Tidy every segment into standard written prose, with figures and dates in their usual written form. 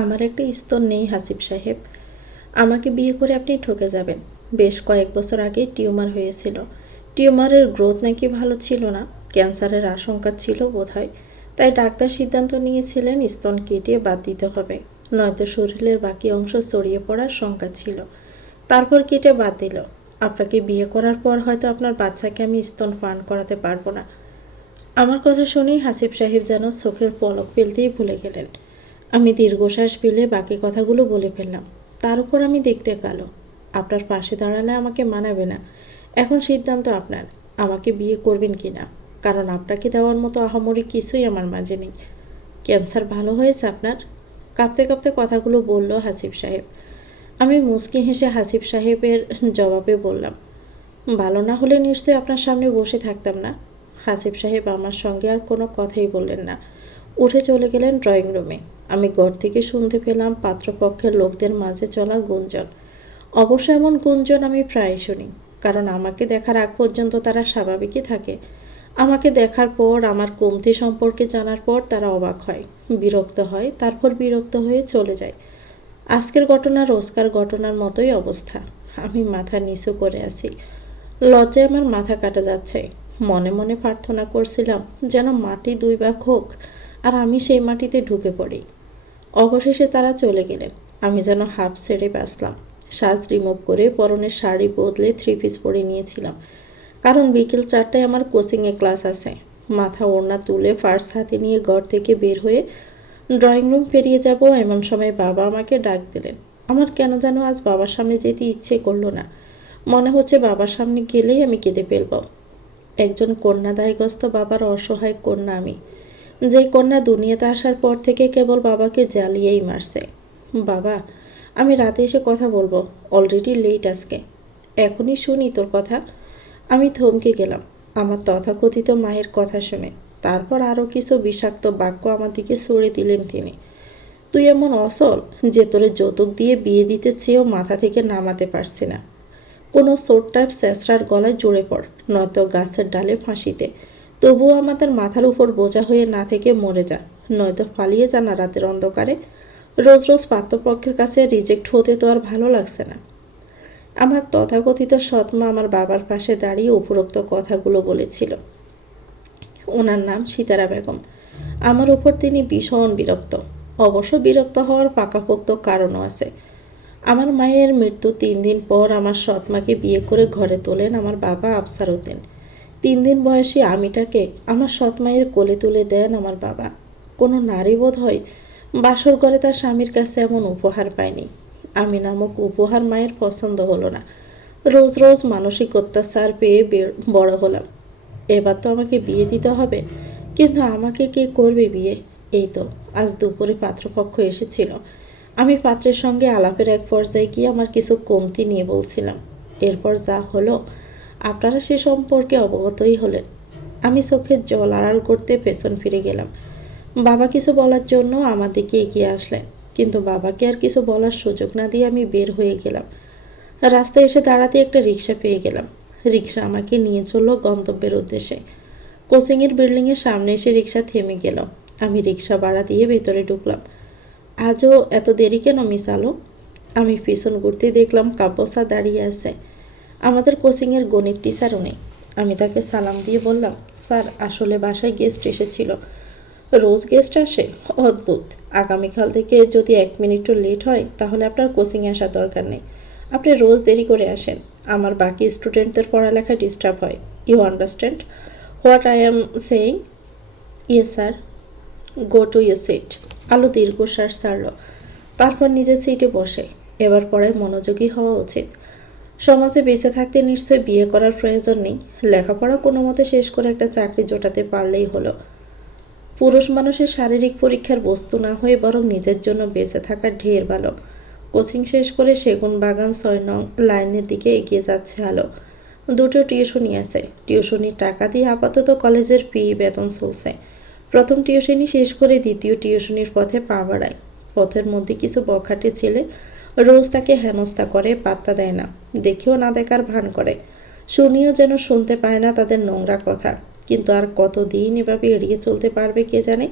আমার একটা স্তর নেই হাসিব সাহেব। আমাকে বিয়ে করে আপনি ঠকে যাবেন। বেশ কয়েক বছর আগে টিউমার হয়েছিল। টিউমারের গ্রোথ নাকি ভালো ছিল না, ক্যান্সারের আশঙ্কা ছিল বোধহয়। তাই ডাক্তার সিদ্ধান্ত নিয়েছিলেন স্তন কেটে বাদ দিতে হবে, নয়তো শরীরের বাকি অংশ ছড়িয়ে পড়ার শঙ্কা ছিল। তারপর কেটে বাদ দিল। আপনাকে বিয়ে করার পর হয়তো আপনার বাচ্চাকে আমি স্তন পান করাতে পারবো না। আমার কথা শুনেই হাসিব সাহেব যেন চোখের পলক ফেলতেই ভুলে গেলেন। আমি দীর্ঘশ্বাস ফেলে বাকি কথাগুলো বলে ফেললাম। তার উপর আমি দেখতে কালো। আপনার পাশে দাঁড়ালে আমাকে মানাবে না। এখন সিদ্ধান্ত আপনার, আমাকে বিয়ে করবেন কি না। কারণ আপনাকে দেওয়ার মতো আহামরি কিছুই আমার মাঝে নেই। ক্যান্সার ভালো হয়েছে আপনার? কাঁপতে কাঁপতে কথাগুলো বলল হাসিব সাহেব। আমি মুচকি হেসে হাসিব সাহেবের জবাবে বললাম, ভালো না হলে নিশ্চয়ই আপনার সামনে বসে থাকতাম না। হাসিব সাহেব আমার সঙ্গে আর কোনো কথাই বললেন না, উঠে চলে গেলেন ড্রয়িং রুমে। আমি ঘর থেকে শুনতে পেলাম পাত্রপক্ষের লোকদের মাঝে চলা গুঞ্জন। অবশ্য এমন গুঞ্জন আমি প্রায় শুনি, কারণ আমাকে দেখার আগ পর্যন্ত তারা স্বাভাবিকই থাকে। আমাকে দেখার পর, আমার কমতি সম্পর্কে জানার পর তারা অবাক হয়, বিরক্ত হয়, তারপর বিরক্ত হয়ে চলে যায়। আজকের ঘটনা রোজকার ঘটনার মতোই অবস্থা। আমি মাথা নিচু করে আছি। লজ্জায় আমার মাথা কাটা যাচ্ছে। মনে মনে প্রার্থনা করছিলাম যেন মাটি 2 ভাগ হোক আর আমি সেই মাটিতে ঢুকে পড়ি। অবশেষে তারা চলে গেলেন। আমি যেন হাফ ছেড়ে বাঁচলাম। সাজ রিমুভ করে পরনের শাড়ি বদলে 3 পিস পরে নিয়েছিলাম, কারণ বিকেল 4টায় আমার কোচিংয়ে ক্লাস আছে। মাথা ওড়না তুলে পার্স হাতে নিয়ে ঘর থেকে বের হয়ে ড্রয়িং রুম পেরিয়ে যাব, এমন সময় বাবা আমাকে ডাক দিলেন। আমার কেন যেন আজ বাবার সামনে যেতে ইচ্ছে করলো না। মনে হচ্ছে বাবার সামনে গেলেই আমি কেঁদে ফেলব। একজন কন্যাদায়গ্রস্ত বাবার অসহায় কন্যা আমি, যে কন্যা দুনিয়াতে আসার পর থেকে কেবল বাবাকে জ্বালিয়েই মারছে। বাবা, আমি রাতে এসে কথা বলবো, অলরেডি লেট আজকে। এখনই শুনি তোর কথা। আমি থমকে গেলাম আমার তথাকথিত মায়ের কথা শুনে। তারপর আরও কিছু বিষাক্ত বাক্য আমার দিকে ছড়ে দিলেন তিনি। তুই এমন অসল যে তোরে যৌতুক দিয়ে বিয়ে দিতে চেয়েও মাথা থেকে নামাতে পারছি না। কোনো সোট টাইপ স্যাঁচড়ার গলায় জড়ে পড়, নয়তো গাছের ডালে ফাঁসিতে। তবুও আমাদের মাথার উপর বোঝা হয়ে না থেকে মরে যা, নয়তো পালিয়ে যা না রাতের অন্ধকারে। রোজ রোজ পাত্রপক্ষের কাছে রিজেক্ট হতে তো আর ভালো লাগছে না। আমার তথাকথিত সৎমা আমার বাবার পাশে দাঁড়িয়ে উপরোক্ত কথাগুলো বলেছিল। ওনার নাম সিতারা বেগম। আমার উপর তিনি ভীষণ বিরক্ত। অবশ্য বিরক্ত হওয়ার পাকাপোক্ত কারণও আছে। আমার মায়ের মৃত্যু 3 দিন পর আমার সৎমাকে বিয়ে করে ঘরে তোলেন আমার বাবা আফসার উদ্দিন। 3 দিন বয়সী আমিটাকে আমার সৎমায়ের কোলে তুলে দেন আমার বাবা। কোনো নারী বোধ হয় বাসর ঘরে তার স্বামীর কাছে এমন উপহার পায়নি। আমি নামক উপহার মায়ের পছন্দ হলো না। রোজ রোজ মানসিক অত্যাচার পেয়ে বড় হলাম। এবার তো আমাকে বিয়ে দিতে হবে, কিন্তু আমাকে কে করবে বিয়ে? এই তো আজ দুপুরে পাত্রপক্ষ এসেছিল। আমি পাত্রের সঙ্গে আলাপের এক পর্যায়ে গিয়ে আমার কিছু কমতি নিয়ে বলছিলাম। এরপর যা হলো আপনারা সে সম্পর্কে অবগতই হলেন। আমি চোখের জল আড়াল করতে পেছন ফিরে গেলাম। বাবা কিছু বলার জন্য আমার দিকে এগিয়ে আসলেন, কিন্তু বাবাকে আর কিছু বলার সুযোগ না দিয়ে আমি বের হয়ে গেলাম। রাস্তায় এসে দাঁড়াতে একটা রিক্সা পেয়ে গেলাম। রিক্সা আমাকে নিয়ে চলল গন্তব্যের উদ্দেশ্যে। কোচিংয়ের বিল্ডিংয়ের সামনে এসে রিক্সা থেমে গেল। আমি রিক্সা ভাড়া দিয়ে ভেতরে ঢুকলাম। আজও এত দেরি কেন মিস আলো? আমি পিছন ঘুরতে দেখলাম কাব্যসা দাঁড়িয়ে আছে। আমাদের কোচিংয়ের গণিত টিচার উনি। আমি তাকে সালাম দিয়ে বললাম, স্যার আসলে বাসায় গেস্ট এসেছিল। রোজ গেস্ট আসে? অদ্ভুত। আগামীকাল থেকে যদি 1 মিনিটও লেট হয় তাহলে আপনার কোচিংয়ে আসার দরকার নেই। আপনি রোজ দেরি করে আসেন। আমার বাকি স্টুডেন্টদের পড়ালেখা ডিস্টার্ব হয়। You understand what I am saying? Yes sir. Go to your seat. Alo দীর্ঘশ্বাস ছাড়ল, তারপর নিজের সিটে বসে। এবার পড়ায় মনোযোগী হওয়া উচিত। সমাজে বেঁচে থাকতে নিশ্চয়ই বিয়ে করার প্রয়োজন নেই। লেখাপড়া কোনো মতে শেষ করে একটা চাকরি জোটাতে পারলেই হলো। পুরুষ মানুষের শারীরিক পরীক্ষার বস্তু না হয়ে বরং নিজের জন্য বেঁচে থাকা ঢের ভালো। কোচিং শেষ করে সেগুন বাগান 6 নং লাইনের দিকে এগিয়ে যাচ্ছে আলো। 2টো টিউশনি আছে। টিউশনির টাকা দিয়ে আপাতত কলেজের ফি বেতন চলছে। প্রথম টিউশনি শেষ করে দ্বিতীয় টিউশনির পথে পা বাড়ায়। পথের মধ্যে কিছু বখাটে ছেলে রোজ তাকে হেনস্থা করে, পাত্তা দেয় না, দেখেও না দেখার ভান করে। শুনিও যেন শুনতে পায় না তাদের নোংরা কথা। কিন্তু আর কতদিন এভাবে এড়িয়ে চলতে পারবে কে জানে।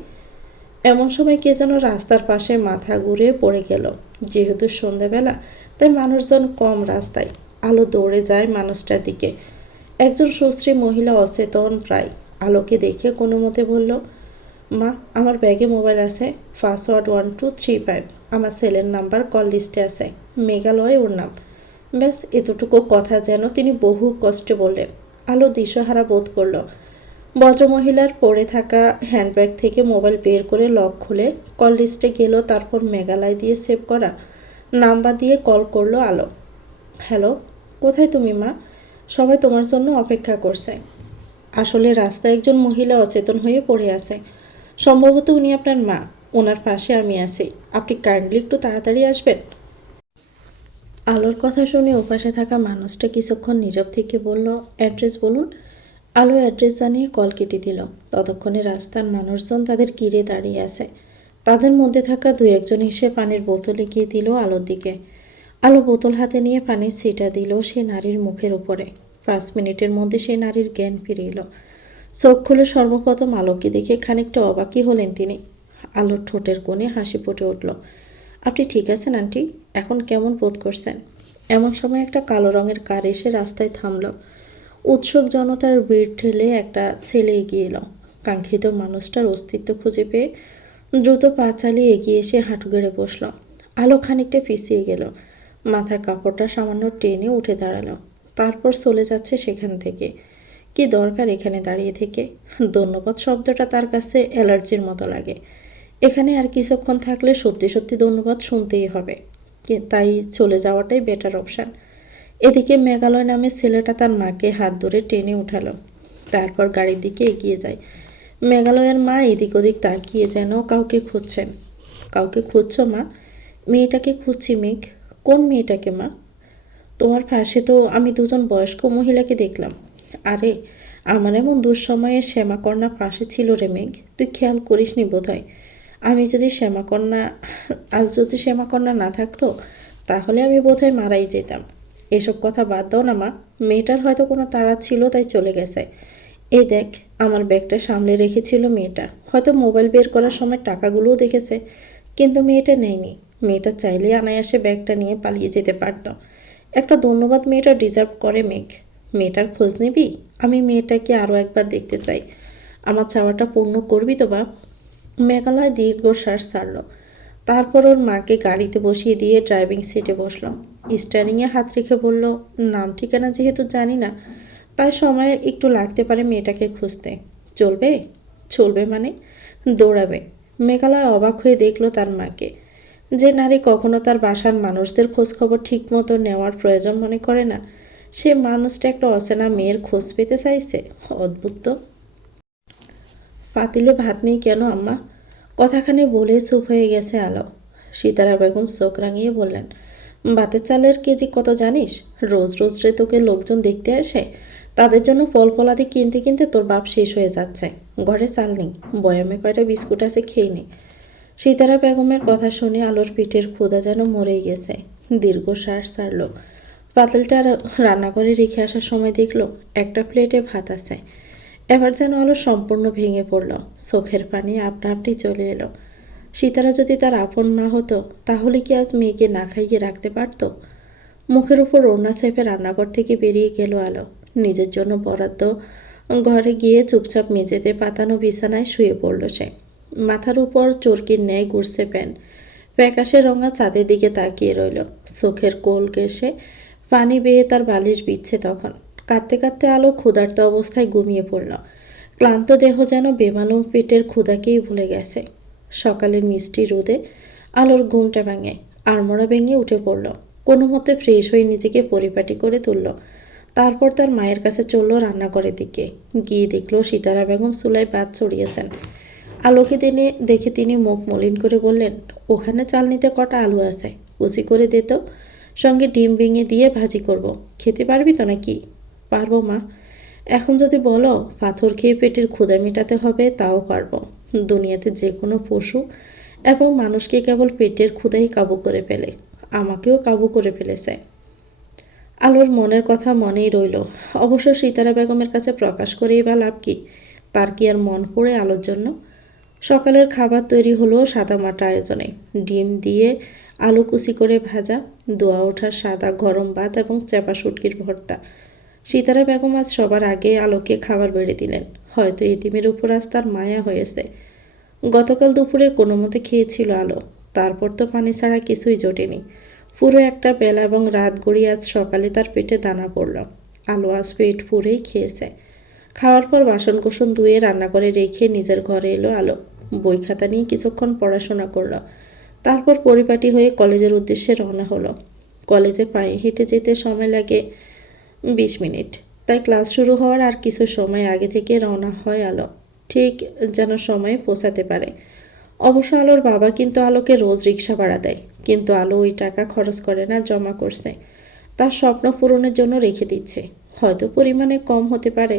এমন সময় কে যেন রাস্তার পাশে মাথা ঘুরে পড়ে গেল। যেহেতু সন্ধ্যাবেলা, তাই মানুষজন কম রাস্তায়। আলো দৌড়ে যায় মানুষটার দিকে। একজন সুশ্রী মহিলা, অচেতন প্রায়। আলোকে দেখে কোনো মতে বলল, মা, আমার ব্যাগে মোবাইল আছে, পাসওয়ার্ড 1235, আমার ছেলের নাম্বার কল লিস্টে আছে, মেঘালয় ওর নাম। ব্যাস এতটুকু কথা যেন তিনি বহু কষ্টে বললেন। আলো দিশাহারা বোধ করল। ভদ্রমহিলার পড়ে থাকা হ্যান্ডব্যাগ থেকে মোবাইল বের করে লক খুলে কল লিস্টে গেল। তারপর মেঘালয় দিয়ে সেভ করা নাম্বার দিয়ে কল করলো আলো। হ্যালো, কোথায় তুমি মা? সবাই তোমার জন্য অপেক্ষা করছে। আসলে রাস্তায় একজন মহিলা অচেতন হয়ে পড়ে আছে। সম্ভবত উনি আপনার মা। ওনার পাশে আমি আছি। আপনি কাইন্ডলি একটু তাড়াতাড়ি আসবেন। আলোর কথা শুনে ওপাশে থাকা মানুষটা কিছুক্ষণ নীরব থেকে বলল, অ্যাড্রেস বলুন। আলো অ্যাড্রেস জানিয়ে কল কেটে দিল। ততক্ষণে রাস্তার মানুষজন তাদের ঘিরে দাঁড়িয়ে আছে। তাদের মধ্যে থাকা দু একজন এসে পানির বোতল এগিয়ে দিল আলোর দিকে। আলো বোতল হাতে নিয়ে পানির ছিটা দিল সে নারীর মুখের উপরে। 5 মিনিটের মধ্যে সেই নারীর জ্ঞান ফিরে এলো। চোখ খুলে সর্বপ্রথম আলোকে দেখে খানিকটা অবাকই হলেন তিনি। আলোর ঠোঁটের কোণে হাসি ফুটে উঠল। আপনি ঠিক আছেন আন্টি? এখন কেমন বোধ করছেন? এমন সময় একটা কালো রঙের কার এসে রাস্তায় থামল। উৎসুক জনতার ভিড় ঠেলে একটা ছেলে এগিয়ে এলো। কাঙ্ক্ষিত মানুষটার অস্তিত্ব খুঁজে পেয়ে দ্রুত পা চালিয়ে এগিয়ে এসে হাঁটু গেড়ে বসল। আলো খানিকটা পিছিয়ে গেল। মাথার কাপড়টা সামান্য টেনে উঠে দাঁড়ালো। তারপর চলে যাচ্ছে সেখান থেকে। কি দরকার এখানে দাঁড়িয়ে থেকে? ধন্যবাদ শব্দটা তার কাছে অ্যালার্জির মতো লাগে। এখানে আর কিছুক্ষণ থাকলে সত্যি সত্যি ধন্যবাদ শুনতেই হবে। তাই চলে যাওয়াটাই বেটার অপশান। এদিকে মেঘালয় নামের ছেলেটা তার মাকে হাত ধরে টেনে উঠালো। তারপর গাড়ির দিকে এগিয়ে যায়। মেঘালয়ের মা এদিক ওদিক তাকিয়ে যেন কাউকে খুঁজছেন। কাউকে খুঁজছো মা? মেয়েটাকে খুঁজছি মেঘ। কোন মেয়েটাকে মা? তোমার পাশে তো আমি দুজন বয়স্ক মহিলাকে দেখলাম। আরে, আমার এমন দুঃসময়ে শ্যামাকন্যা পাশে ছিল রে মেঘ, তুই খেয়াল করিসনি বোধহয়। আমি যদি আজ যদি শ্যামাকন্যা না থাকতো, তাহলে আমি বোধহয় মারাই যেতাম। এসব কথা বাদ দাও না মা। মেয়েটার হয়তো কোনো তাড়া ছিল তাই চলে গেছে। এই দেখ, আমার ব্যাগটা সামলে রেখেছিল মেয়েটা। হয়তো মোবাইল বের করার সময় টাকাগুলোও দেখেছে, কিন্তু মেয়েটা নেয়নি। মেয়েটা চাইলে অনায়াসে ব্যাগটা নিয়ে পালিয়ে যেতে পারত। একটা ধন্যবাদ মেয়েটা ডিজার্ভ করে মেঘ। মেয়েটার খোঁজ নিবি? আমি মেয়েটাকে আরও একবার দেখতে চাই। আমার চাওয়াটা পূর্ণ করবি তো বাপ? মেঘালয় দীর্ঘশ্বাস ছাড়ল। তারপর ওর মাকে গাড়িতে বসিয়ে দিয়ে ড্রাইভিং সিটে বসল। স্টিয়ারিংয়ে হাত রেখে বলল, নাম ঠিকানা যেহেতু জানি না, তাই সময় একটু লাগতে পারে মেয়েটাকে খুঁজতে। চলবে? চলবে মানে? দৌড়াবে। মেঘালয় অবাক হয়ে দেখল তার মাকে। যে নারী কখনো তার বাসার মানুষদের খোঁজখবর ঠিক মতো নেওয়ার প্রয়োজন মনে করে না, সে মানুষটা একটা অচেনা মেয়ের খোঁজ পেতে চাইছে। অদ্ভুত তো। পাতিলে ভাত নেই কেন আম্মা? কথাখানি বলে চুপ হয়ে গেছে আলো। সীতারা বেগম চোখ রাঙিয়ে বললেন, ভাতের চালের কেজি কত জানিস? রোজ রোজ রে তোকে লোকজন দেখতে আসে, তাদের জন্য ফল ফলাদি কিনতে কিনতে তোর বাপ শেষ হয়ে যাচ্ছে। ঘরে চাল নেই, বয়ামে কয়টা বিস্কুট আছে, খেয়ে নে। সীতারা বেগমের কথা শুনে আলোর পিঠের ক্ষুধা যেন মরেই গেছে। দীর্ঘশ্বাস ছাড়ল। পাতিলটা রান্নাঘরে রেখে আসার সময় দেখলো একটা প্লেটে ভাত আছে। এবার যেন আলো সম্পূর্ণ ভেঙে পড়ল। চোখের পানি আপনা আপনি চলে এলো। সীতারা যদি তার আপন মা হতো, তাহলে কি আজ মেয়েকে না খাইয়ে রাখতে পারত? মুখের উপর ওড়না চেপে রান্নাঘর থেকে বেরিয়ে গেল আলো। নিজের জন্য বরাদ্দ ঘরে গিয়ে চুপচাপ মেঝেতে পাতানো বিছানায় শুয়ে পড়ল সে। মাথার উপর চরকির ন্যায় ঘুরছে ফ্যাকাশে রঙা ছাদের দিকে তাকিয়ে রইল। চোখের কোল ঘেঁষে পানি বেয়ে তার বালিশ বিচ্ছে তখন। কাঁদতে কাঁদতে আলো ক্ষুধার্ত অবস্থায় ঘুমিয়ে পড়ল। ক্লান্ত দেহ যেন বেমালুম পেটের ক্ষুধাকেই ভুলে গেছে। সকালের মিষ্টি রোদে আলোর ঘুমটা ভাঙে। আড়মোড়া ভেঙে উঠে পড়ল। কোনো মতে ফ্রেশ হয়ে নিজেকে পরিপাটি করে তুলল। তারপর তার মায়ের কাছে চলল রান্নাঘরের দিকে। গিয়ে দেখল সীতারা বেগম চুলায় ভাত চড়িয়েছেন। আলোকে দেখে তিনি মুখ মলিন করে বললেন, ওখানে চালনিতে কটা আলু আছে, কুচি করে দে তো। সঙ্গে ডিম ভেঙে দিয়ে ভাজি করব। খেতে পারবি তো নাকি? পারবো মা। এখন যদি বলো পাথর খেয়ে পেটের ক্ষুধা মেটাতে হবে, তাও পারবো। দুনিয়াতে যে কোনো পশু এবং মানুষকে কেবল পেটের ক্ষুধাই কাবু করে ফেলে। আমাকেও কাবু করে ফেলেছে। আলোর মনের কথা মনেই রইল। অবশ্য সীতারা বেগমের কাছে প্রকাশ করেই বা লাভ কি? তার কি আর মন পড়ে আলোর জন্য? সকালের খাবার তৈরি হলো সাদামাটা আয়োজনে। ডিম দিয়ে আলু কুচি করে ভাজা, দোয়া ওঠা সাদা গরম ভাত এবং চাপা শুটকির ভর্তা। সিতারা বেগম আজ সবার আগে আলোকে খাবার বেড়ে দিলেন। হয়তো এতিমের উপর আজ তার মায়া হয়েছে। গতকাল দুপুরে কোনো মতে খেয়েছিল আলো, তারপর তো পানি ছাড়া কিছুই জোটেনি। পুরো একটা বেলা এবং রাত গড়িয়ে আজ সকালে তার পেটে দানা পড়ল। আলো আজ পেট পুরেই খেয়েছে। খাওয়ার পর বাসন কোসন ধুয়ে রান্নাঘরে রেখে নিজের ঘরে এলো আলো। বই খাতা নিয়ে কিছুক্ষণ পড়াশোনা করলো। তারপর পরিপাটি হয়ে কলেজের উদ্দেশ্যে রওনা হলো। কলেজে পায়ে হেঁটে যেতে সময় লাগে 20 মিনিট। তাই ক্লাস শুরু হওয়ার আর কিছু সময় আগে থেকে রওনা হয় আলো, ঠিক যেন সময়ে পৌঁছাতে পারে। অবশ্য আলোর বাবা কিন্তু আলোকে রোজ রিক্সা ভাড়া দেয়, কিন্তু আলো ওই টাকা খরচ করে না, জমা করছে। তার স্বপ্ন পূরণের জন্য রেখে দিচ্ছে। হয়তো পরিমাণে কম হতে পারে,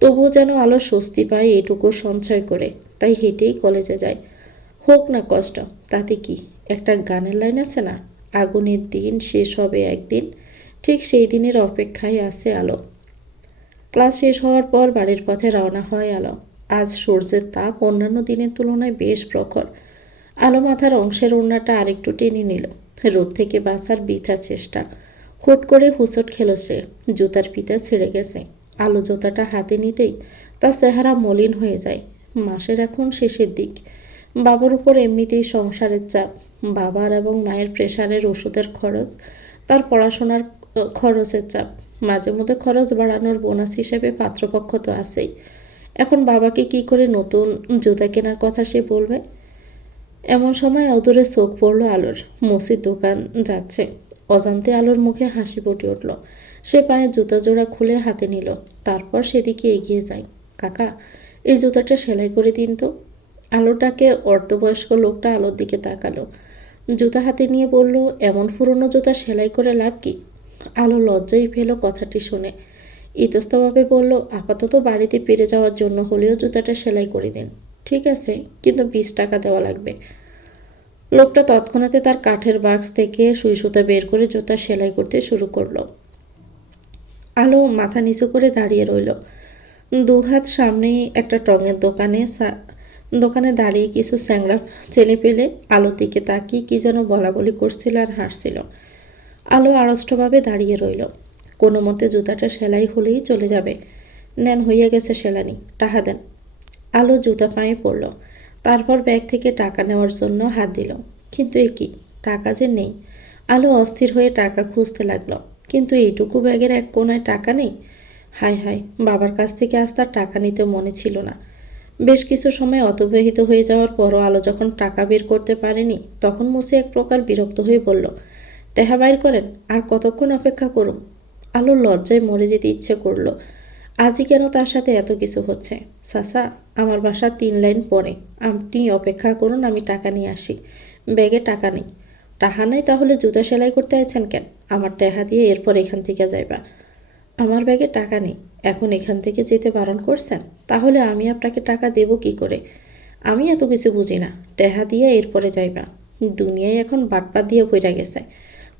তবুও যেন আলো স্বস্তি পায় এটুকু সঞ্চয় করে। তাই হেঁটেই কলেজে যায়। হোক না কষ্ট, তাতে কি। একটা গানের লাইন আছে না, আগুনের দিন শেষ হবে একদিন, ঠিক সেই দিনের অপেক্ষায় আছে আলো। ক্লাস শেষ হওয়ার পর বাড়ির পথে রওনা হয় আলো। আজ সূর্যের তাপ অন্যান্য দিনের তুলনায় বেশ প্রখর। আলো মাথার অংশের ওড়নাটা আরেকটু টেনে নিল। রোদ থেকে বাঁচার বৃথা চেষ্টা। হুট করে হুঁচট খেল সে। জুতার ফিতা ছিঁড়ে গেছে। আলো জুতাটা হাতে নিতেই তার চেহারা মলিন হয়ে যায়। মাসের এখন শেষের দিক। বাবার উপর এমনিতেই সংসারের চাপ, বাবার এবং মায়ের প্রেশারের ওষুধের খরচ, তার পড়াশোনার খরচের চাপ, মাঝে মধ্যে খরচ বাড়ানোর বোনাস হিসেবে পাত্রপক্ষ তো আছেই। এখন বাবাকে কি করে নতুন জুতা কেনার কথা সে বলবে? এমন সময় অদূরে চোখ পড়ল আলোর। মসির দোকান যাচ্ছে। অজান্তে আলোর মুখে হাসি ফুটে উঠল। সে পায়ে জুতা জোড়া খুলে হাতে নিল। তারপর সেদিকে এগিয়ে যায়। কাকা, এই জুতাটা সেলাই করে দিন তো। আলোটাকে অর্ধবয়স্ক লোকটা আলোর দিকে তাকালো। জুতা হাতে নিয়ে বলল, এমন পুরনো জুতা সেলাই করে লাভ কি? আলো লজ্জায় ফেলো কথাটি শুনে। ইতস্তভাবে বলল, আপাতত বাড়িতে পেরে যাওয়ার জন্য হলেও জুতাটা সেলাই করে দিন। ঠিক আছে, কিন্তু 20 টাকা দেওয়া লাগবে। লোকটা তৎক্ষণাৎ তার কাঠের বাক্স থেকে সুই সুতা বের করে জুতা সেলাই করতে শুরু করলো। আলো মাথা নিচু করে দাঁড়িয়ে রইল। দুহাত সামনেই একটা টঙের দোকানে দাঁড়িয়ে কিছু স্যাংরা ছেলে পেলে আলোর দিকে তাকিয়ে কি যেন বলা বলি করছিল আর হাসছিল। আলো আড়ষ্টভাবে দাঁড়িয়ে রইল। কোনো মতে জুতাটা সেলাই হলেই চলে যাবে। নেন, হইয়া গেছে সেলানি, টাকা দেন। আলো জুতা পায়ে পড়ল। তারপর ব্যাগ থেকে টাকা নেওয়ার জন্য হাত দিল। কিন্তু এ কি, টাকা যে নেই। আলো অস্থির হয়ে টাকা খুঁজতে লাগলো। কিন্তু এইটুকু ব্যাগের এক কোনায় টাকা নেই। হায় হায়, বাবার কাছ থেকে আজ তার টাকা নিতে মনে ছিল না। বেশ কিছু সময় অতিবাহিত হয়ে যাওয়ার পরও আলো যখন টাকা বের করতে পারেনি, তখন মুসি এক প্রকার বিরক্ত হয়ে বলল, টাকা বাইর করেন, আর কতক্ষণ অপেক্ষা করুন? আলোর লজ্জায় মরে যেতে ইচ্ছে করলো। আজই কেন তার সাথে এত কিছু হচ্ছে? চাচা, আমার বাসা 3 লাইন পরে, আপনি অপেক্ষা করুন, আমি টাকা নিয়ে আসি। ব্যাগে টাকা নেই। টাকা নাই তাহলে জুতা সেলাই করতে আইছেন কেন? আমার টাকা দিয়ে এরপর এখান থেকে যাইবা। আমার ব্যাগে টাকা নেই, এখন এখান থেকে যেতে বারণ করছেন? তাহলে আমি আপনাকে টাকা দেব কি করে? আমি এত কিছু বুঝি না। টাকা দিয়ে এরপরে যাইবা। দুনিয়ায় এখন বাটপাত দিয়ে পইরা গেছে।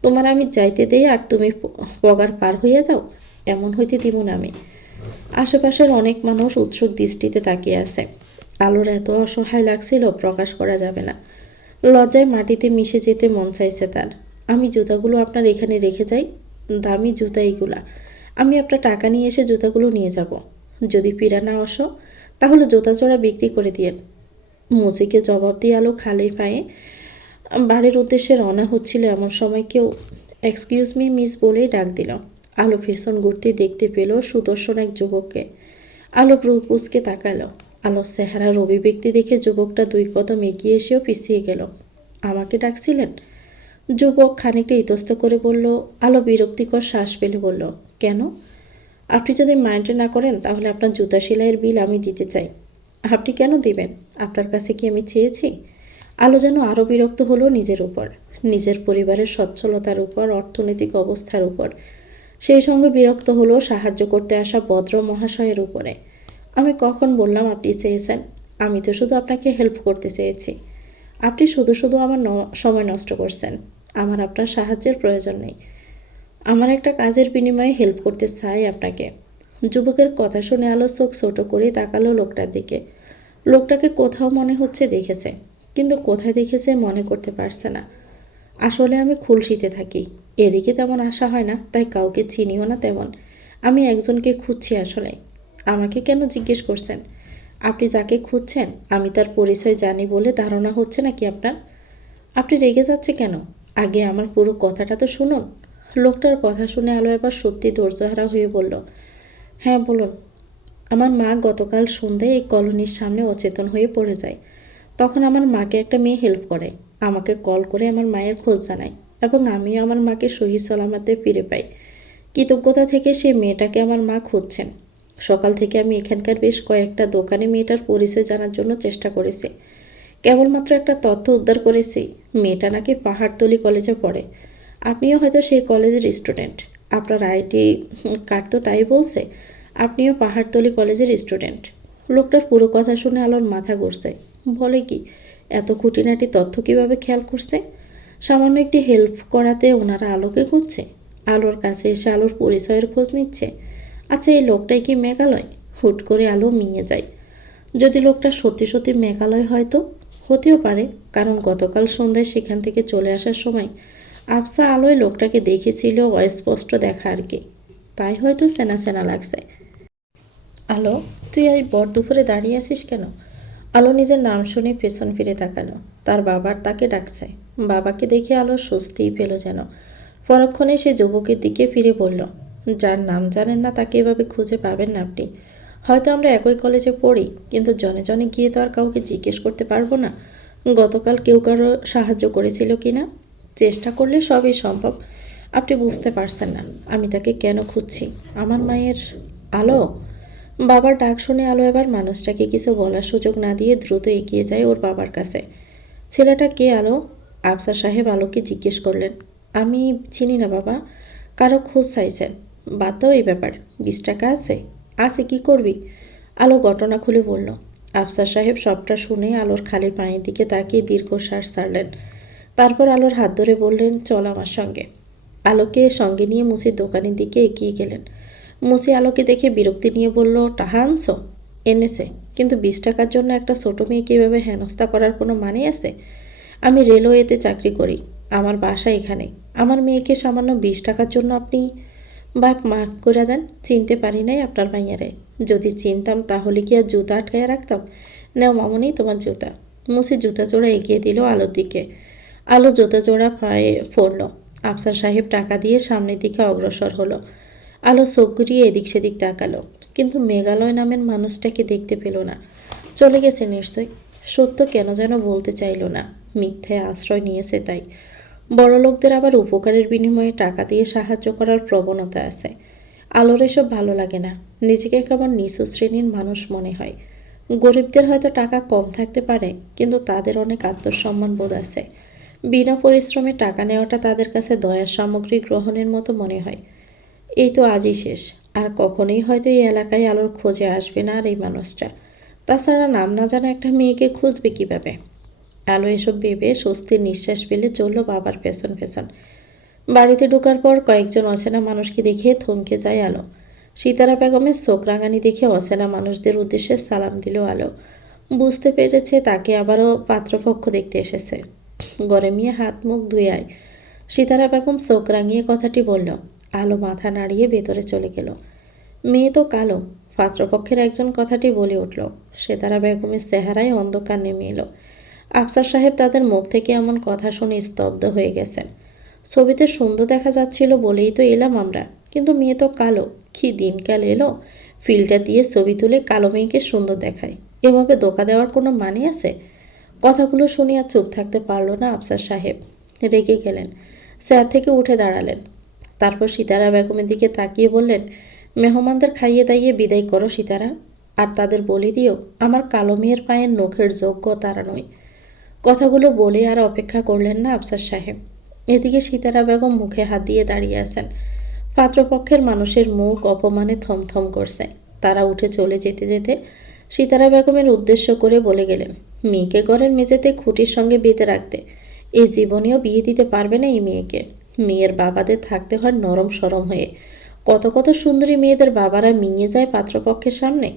তোমার আমি যাইতে দেই আর তুমি পগার পার হইয়া যাও? এমন হইতে দিব না আমি। আশেপাশের অনেক মানুষ উৎসুক দৃষ্টিতে তাকিয়ে আছে। আলোর এত অসহায় লাগছিল, প্রকাশ করা যাবে না। লজ্জায় মাটিতে মিশে যেতে মন চাইছে তার। আমি জুতাগুলো আপনার এখানে রেখে যাই। দামি জুতা এইগুলা। আমি আপনার টাকা নিয়ে এসে জুতাগুলো নিয়ে যাব। যদি ফিরা না আসো, তাহলে জুতা জোড়া বিক্রি করে দিয়েন। মুজিকে জবাব দিয়ে আলো খালি পায়ে বাড়ির উদ্দেশ্যে রওনা হচ্ছিল। এমন সময় কেউ এক্সকিউজ মি মিস বলেই ডাক দিল। আলো ভীষণ ঘুরতে দেখতে পেল সুদর্শন এক যুবককে। আলো ব্রু কুচকে তাকালো। আলোর চেহারার অভিব্যক্তি দেখে যুবকটা 2 কদম এগিয়ে এসেও পিছিয়ে গেল। আমাকে ডাকছিলেন? যুবক খানিকটা ইতস্ত করে বলল। আলো বিরক্তিকর শ্বাস ফেলে বলল, কেন? আপনি যদি মাইন্ড না করেন তাহলে আপনার জুতা সেলাইয়ের বিল আমি দিতে চাই। আপনি কেন দিবেন? আপনার কাছে কি আমি চেয়েছি? আলো যেন আরও বিরক্ত হলো নিজের উপর, নিজের পরিবারের সচ্ছলতার উপর, অর্থনৈতিক অবস্থার উপর। সেই সঙ্গে বিরক্ত হলো সাহায্য করতে আসা ভদ্র মহাশয়ের উপরে। আমি কখন বললাম আপনি চেয়েছেন? আমি তো শুধু আপনাকে হেল্প করতে চেয়েছি। আপনি শুধু শুধু আমার সময় নষ্ট করছেন। আমার আপনার সাহায্যের প্রয়োজন নেই। আমার একটা কাজের বিনিময়ে হেল্প করতে চাই আপনাকে। যুবকের কথা শুনে আলো চোখ ছোট করে তাকালো লোকটার দিকে। লোকটাকে কোথাও মনে হচ্ছে দেখেছে, কিন্তু কোথায় দেখেছে মনে করতে পারছে না। আসলে আমি খুলশিতে থাকি, এদিকে তেমন আসা হয় না, তাই কাউকে চিনিও না তেমন। আমি একজনকে খুঁজছি আসলে। আমাকে কেন জিজ্ঞেস করছেন? আপনি যাকে খুঁজছেন আমি তার পরিচয় জানি বলে ধারণা হচ্ছে নাকি আপনার? আপনি রেগে যাচ্ছে কেন? আগে আমার পুরো কথাটা তো শুনুন। লোকটার কথা শুনে আলো এবার সত্যি ধৈর্যহারা হয়ে বলল, হ্যাঁ বলুন। আমার মা গতকাল সন্ধ্যায় এই কলোনির সামনে অচেতন হয়ে পড়ে যায়। তখন আমার মাকে একটা মেয়ে হেল্প করে, আমাকে কল করে আমার মায়ের খোঁজ জানায়, এবং আমিও আমার মাকে সহি সালামতে ফিরে পাই। কৃতজ্ঞতা থেকে সেই মেয়েটাকে আমার মা খুঁজছেন। সকাল থেকে আমি এখানকার বেশ কয়েকটা দোকানে মেয়েটার পরিচয় জানার জন্য চেষ্টা করেছি। কেবলমাত্র একটা তথ্য উদ্ধার করেছি, মেয়েটা নাকি পাহাড়তলি কলেজে পড়ে। আপনিও হয়তো সেই কলেজের স্টুডেন্ট। আপনার আইডি কার্ড তো তাই বলছে। আপনিও পাহাড়তলি কলেজের স্টুডেন্ট। লোকটার পুরো কথা শুনে আলোর মাথা ঘুরছে। বলে কি, এত খুঁটিনাটি তথ্য কিভাবে খেয়াল করছে? সামান্য একটি হেল্প করাতে ওনারা আলোকে খুঁজছে। আলোর কাছে এসে আলোর পরিচয়ের খোঁজ নিচ্ছে। আচ্ছা, এই লোকটাই কি মেঘালয়? হুট করে আলো মিয়ে যায়। যদি লোকটা সত্যি সত্যি মেঘালয় হয়তো হতেও পারে, কারণ গতকাল সন্ধ্যায় সেখান থেকে চলে আসার সময় আফসা আলোয় লোকটাকে দেখেছিল, অস্পষ্ট দেখা আর কি, তাই হয়তো চেনা চেনা লাগছে। আলো, তুই এই বর দুপুরে দাঁড়িয়ে আছিস কেন? আলো নিজের নাম শুনে পেছন ফিরে তাকালো। তার বাবার তাকে ডাকছে। বাবাকে দেখে আলো স্বস্তিই পেল যেন। পরক্ষণে সে যুবকের দিকে ফিরে বলল, যার নাম জানেন না তাকে এভাবে খুঁজে পাবেন না আপনি। হয়তো আমরা একই কলেজে পড়ি, কিন্তু জনে জনে গিয়ে তো আর কাউকে জিজ্ঞেস করতে পারবো না গতকাল কেউ কারো সাহায্য করেছিল কি না। চেষ্টা করলে সবই সম্ভব। আপনি বুঝতে পারছেন না আমি তাকে কেন খুঁজছি। আমার মায়ের। আলো। বাবার ডাক শুনে আলো এবার মানুষটাকে কিছু বলার সুযোগ না দিয়ে দ্রুত এগিয়ে যায় ওর বাবার কাছে। ছেলেটা কে আলো? আফসার সাহেব আলোকে জিজ্ঞেস করলেন। আমি চিনি না বাবা। কারো খোঁজ চাইছেন? বাদ দাও এই ব্যাপার। 20 টাকা আছে? আছে, কি করবি? আলো ঘটনা খুলে বলল। আফসার সাহেব সবটা শুনে আলোর খালি পায়ের দিকে তাকিয়ে দীর্ঘশ্বাস ছাড়লেন। তারপর আলোর হাত ধরে বললেন, চল আমার সঙ্গে। আলোকে সঙ্গে নিয়ে মুসির দোকানের দিকে এগিয়ে গেলেন। মুসি আলোকে দেখে বিরক্তি নিয়ে বলল, টাহা আনছো? এনেছে, কিন্তু 20 টাকার জন্য একটা ছোটো মেয়েকে এভাবে হেনস্থা করার কোনো মানে আছে? আমি রেলওয়েতে চাকরি করি, আমার বাসা এখানে। আমার মেয়েকে সামান্য 20 টাকার জন্য আপনি? বাপ মাফ করে দেন, চিনতে পারি নাই আপনার মাইয়ারে। যদি চিনতাম তাহলে কি আর জুতা আটকায় রাখতাম? নেও মামনি তোমার জুতা। মুসি জুতা জোড়া এগিয়ে দিল আলোর দিকে। আলো জুতা জোড়া পায়ে পড়ল। আফসার সাহেব টাকা দিয়ে সামনের দিকে অগ্রসর হলো। আলো চোখ ঘুরিয়ে এদিক সেদিক তাকালো, কিন্তু মেঘালয় নামের মানুষটাকে দেখতে পেল না। চলে গেছে নিশ্চয়। সত্য কেন যেন বলতে চাইল না, মিথ্যায় আশ্রয় নিয়েছে তাই। বড়লোকদের আবার উপকারের বিনিময়ে টাকা দিয়ে সাহায্য করার প্রবণতা আছে। আলোর এসব ভালো লাগে না। নিজেকে কেমন নিচু শ্রেণীর মানুষ মনে হয়। গরিবদের হয়তো টাকা কম থাকতে পারে, কিন্তু তাদের অনেক আত্মসম্মান বোধ আছে। বিনা পরিশ্রমে টাকা নেওয়াটা তাদের কাছে দয়ার সামগ্রী গ্রহণের মতো মনে হয়। এই তো আজই শেষ, আর কখনোই হয়তো এই এলাকায় আলোর খোঁজে আসবে না আর এই মানুষটা। তাছাড়া নাম না জানা একটা মেয়েকে খুঁজবে কিভাবে? আলো এসব ভেবে স্বস্তির নিঃশ্বাস ফেলে চলল বাবার পেছন পেছন। বাড়িতে ঢোকার পর কয়েকজন অচেনা মানুষকে দেখে থমকে যায় আলো। সীতারা বেগমের চোখ রাঙানি দেখে অচেনা মানুষদের উদ্দেশ্যে সালাম দিল আলো। বুঝতে পেরেছে তাকে আবারও পাত্রপক্ষ দেখতে এসেছে। গরমে মিয়ে হাত মুখ ধুয়ে আয়। সীতারা বেগম চোখ রাঙিয়ে কথাটি বলল। আলো মাথা নাড়িয়ে ভেতরে চলে গেল। মেয়ে তো কালো, পাত্রপক্ষের একজন কথাটি বলে উঠল। সীতারা বেগমের চেহারায় অন্ধকার নেমে এলো। আফসার সাহেব তাদের মুখ থেকে এমন কথা শুনে স্তব্ধ হয়ে গেছেন। ছবিতে সুন্দর দেখা যাচ্ছিল বলেই তো এলাম আমরা, কিন্তু মেয়ে তো কালো। কি দিনকাল এলো, ফিল্টার দিয়ে ছবি তুলে কালো মেয়েকে সুন্দর দেখায়। এভাবে ধোঁকা দেওয়ার কোনো মানে আছে? কথাগুলো শুনিয়া চুপ থাকতে পারল না আফসার সাহেব। রেগে গেলেন। চেয়ার থেকে উঠে দাঁড়ালেন। তারপর সীতারা বেগমের দিকে তাকিয়ে বললেন, মেহমানদের খাইয়ে দাইয়ে বিদায় করো সীতারা, আর তাদের বলে দিও আমার কালো মেয়ের পায়ের নখের যোগ্য তারা নয়। কথাগুলো বলে আর অপেক্ষা করলেন না আফসার সাহেব। এদিকে সীতারা বেগম মুখে হাত দিয়ে দাঁড়িয়ে আছেন। পাত্রপক্ষের মানুষের মুখ অপমানে থমথম করছে। তারা উঠে চলে যেতে যেতে সীতারা বেগমের উদ্দেশ্য করে বলে গেলেন, মেয়েকে ঘরের মেঝেতে খুঁটির সঙ্গে বেঁধে রাখতে। এই জীবনেও বিয়ে দিতে পারবে না এই মেয়েকে। মেয়ের বাবাদের থাকতে হয় নরম সরম হয়ে। কত কত সুন্দরী মেয়েদের বাবারা মিঙে যায় পাত্রপক্ষের সামনে।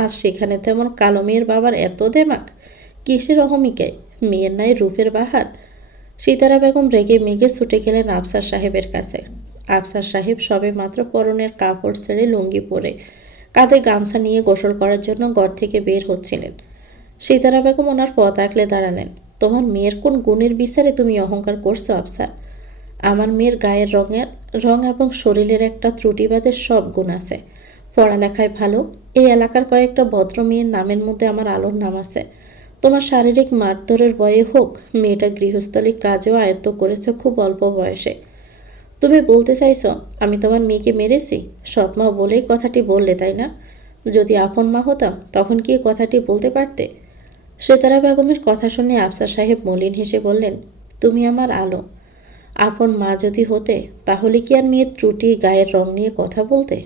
আর সেখানে তেমন কালো মেয়ের বাবার এত দেমাক, কিসের অহমিকায়, মেয়ের নাই রূপের বাহার। সিতারা বেগম রেগে মেগে ছুটে গেলেন আফসার সাহেবের কাছে। আফসার সাহেব সবে মাত্র পরনের কাপড় ছেড়ে লুঙ্গি পরে কাঁধে গামছা নিয়ে গোসল করার জন্য ঘর থেকে বের হচ্ছিলেন। সিতারা বেগম ওনার পথ আগলে দাঁড়ালেন। তোমার মেয়ের কোন গুণের বিচারে তুমি অহংকার করছো আফসার? আমার মেয়ের গায়ের রং এবং শরীরের একটা ত্রুটিবাদের সব গুণ আছে। পড়ালেখায় ভালো, এই এলাকার কয়েকটা ভদ্র মেয়ের নামের মধ্যে আমার আলোর নাম আছে। তোমার শারীরিক মারধরের ভয়ে হোক, মেয়েটা গৃহস্থলী কাজও আয়ত্ত করেছে খুব অল্প বয়সে। তুমি বলতে চাইছো আমি তোমার মেয়েকে মেরেছি? সৎমা বলেই কথাটি বললে, তাই না? যদি আপন মা হতাম তখন কি কথাটি বলতে পারতে? সেতারা বেগমের কথা শুনে আফসার সাহেব মলিন হেসে বললেন, তুমি আমার আলো। আপন মা যদি হতে তাহলে কি আর মেয়ের ত্রুটি গায়ের রং নিয়ে কথা বলতে?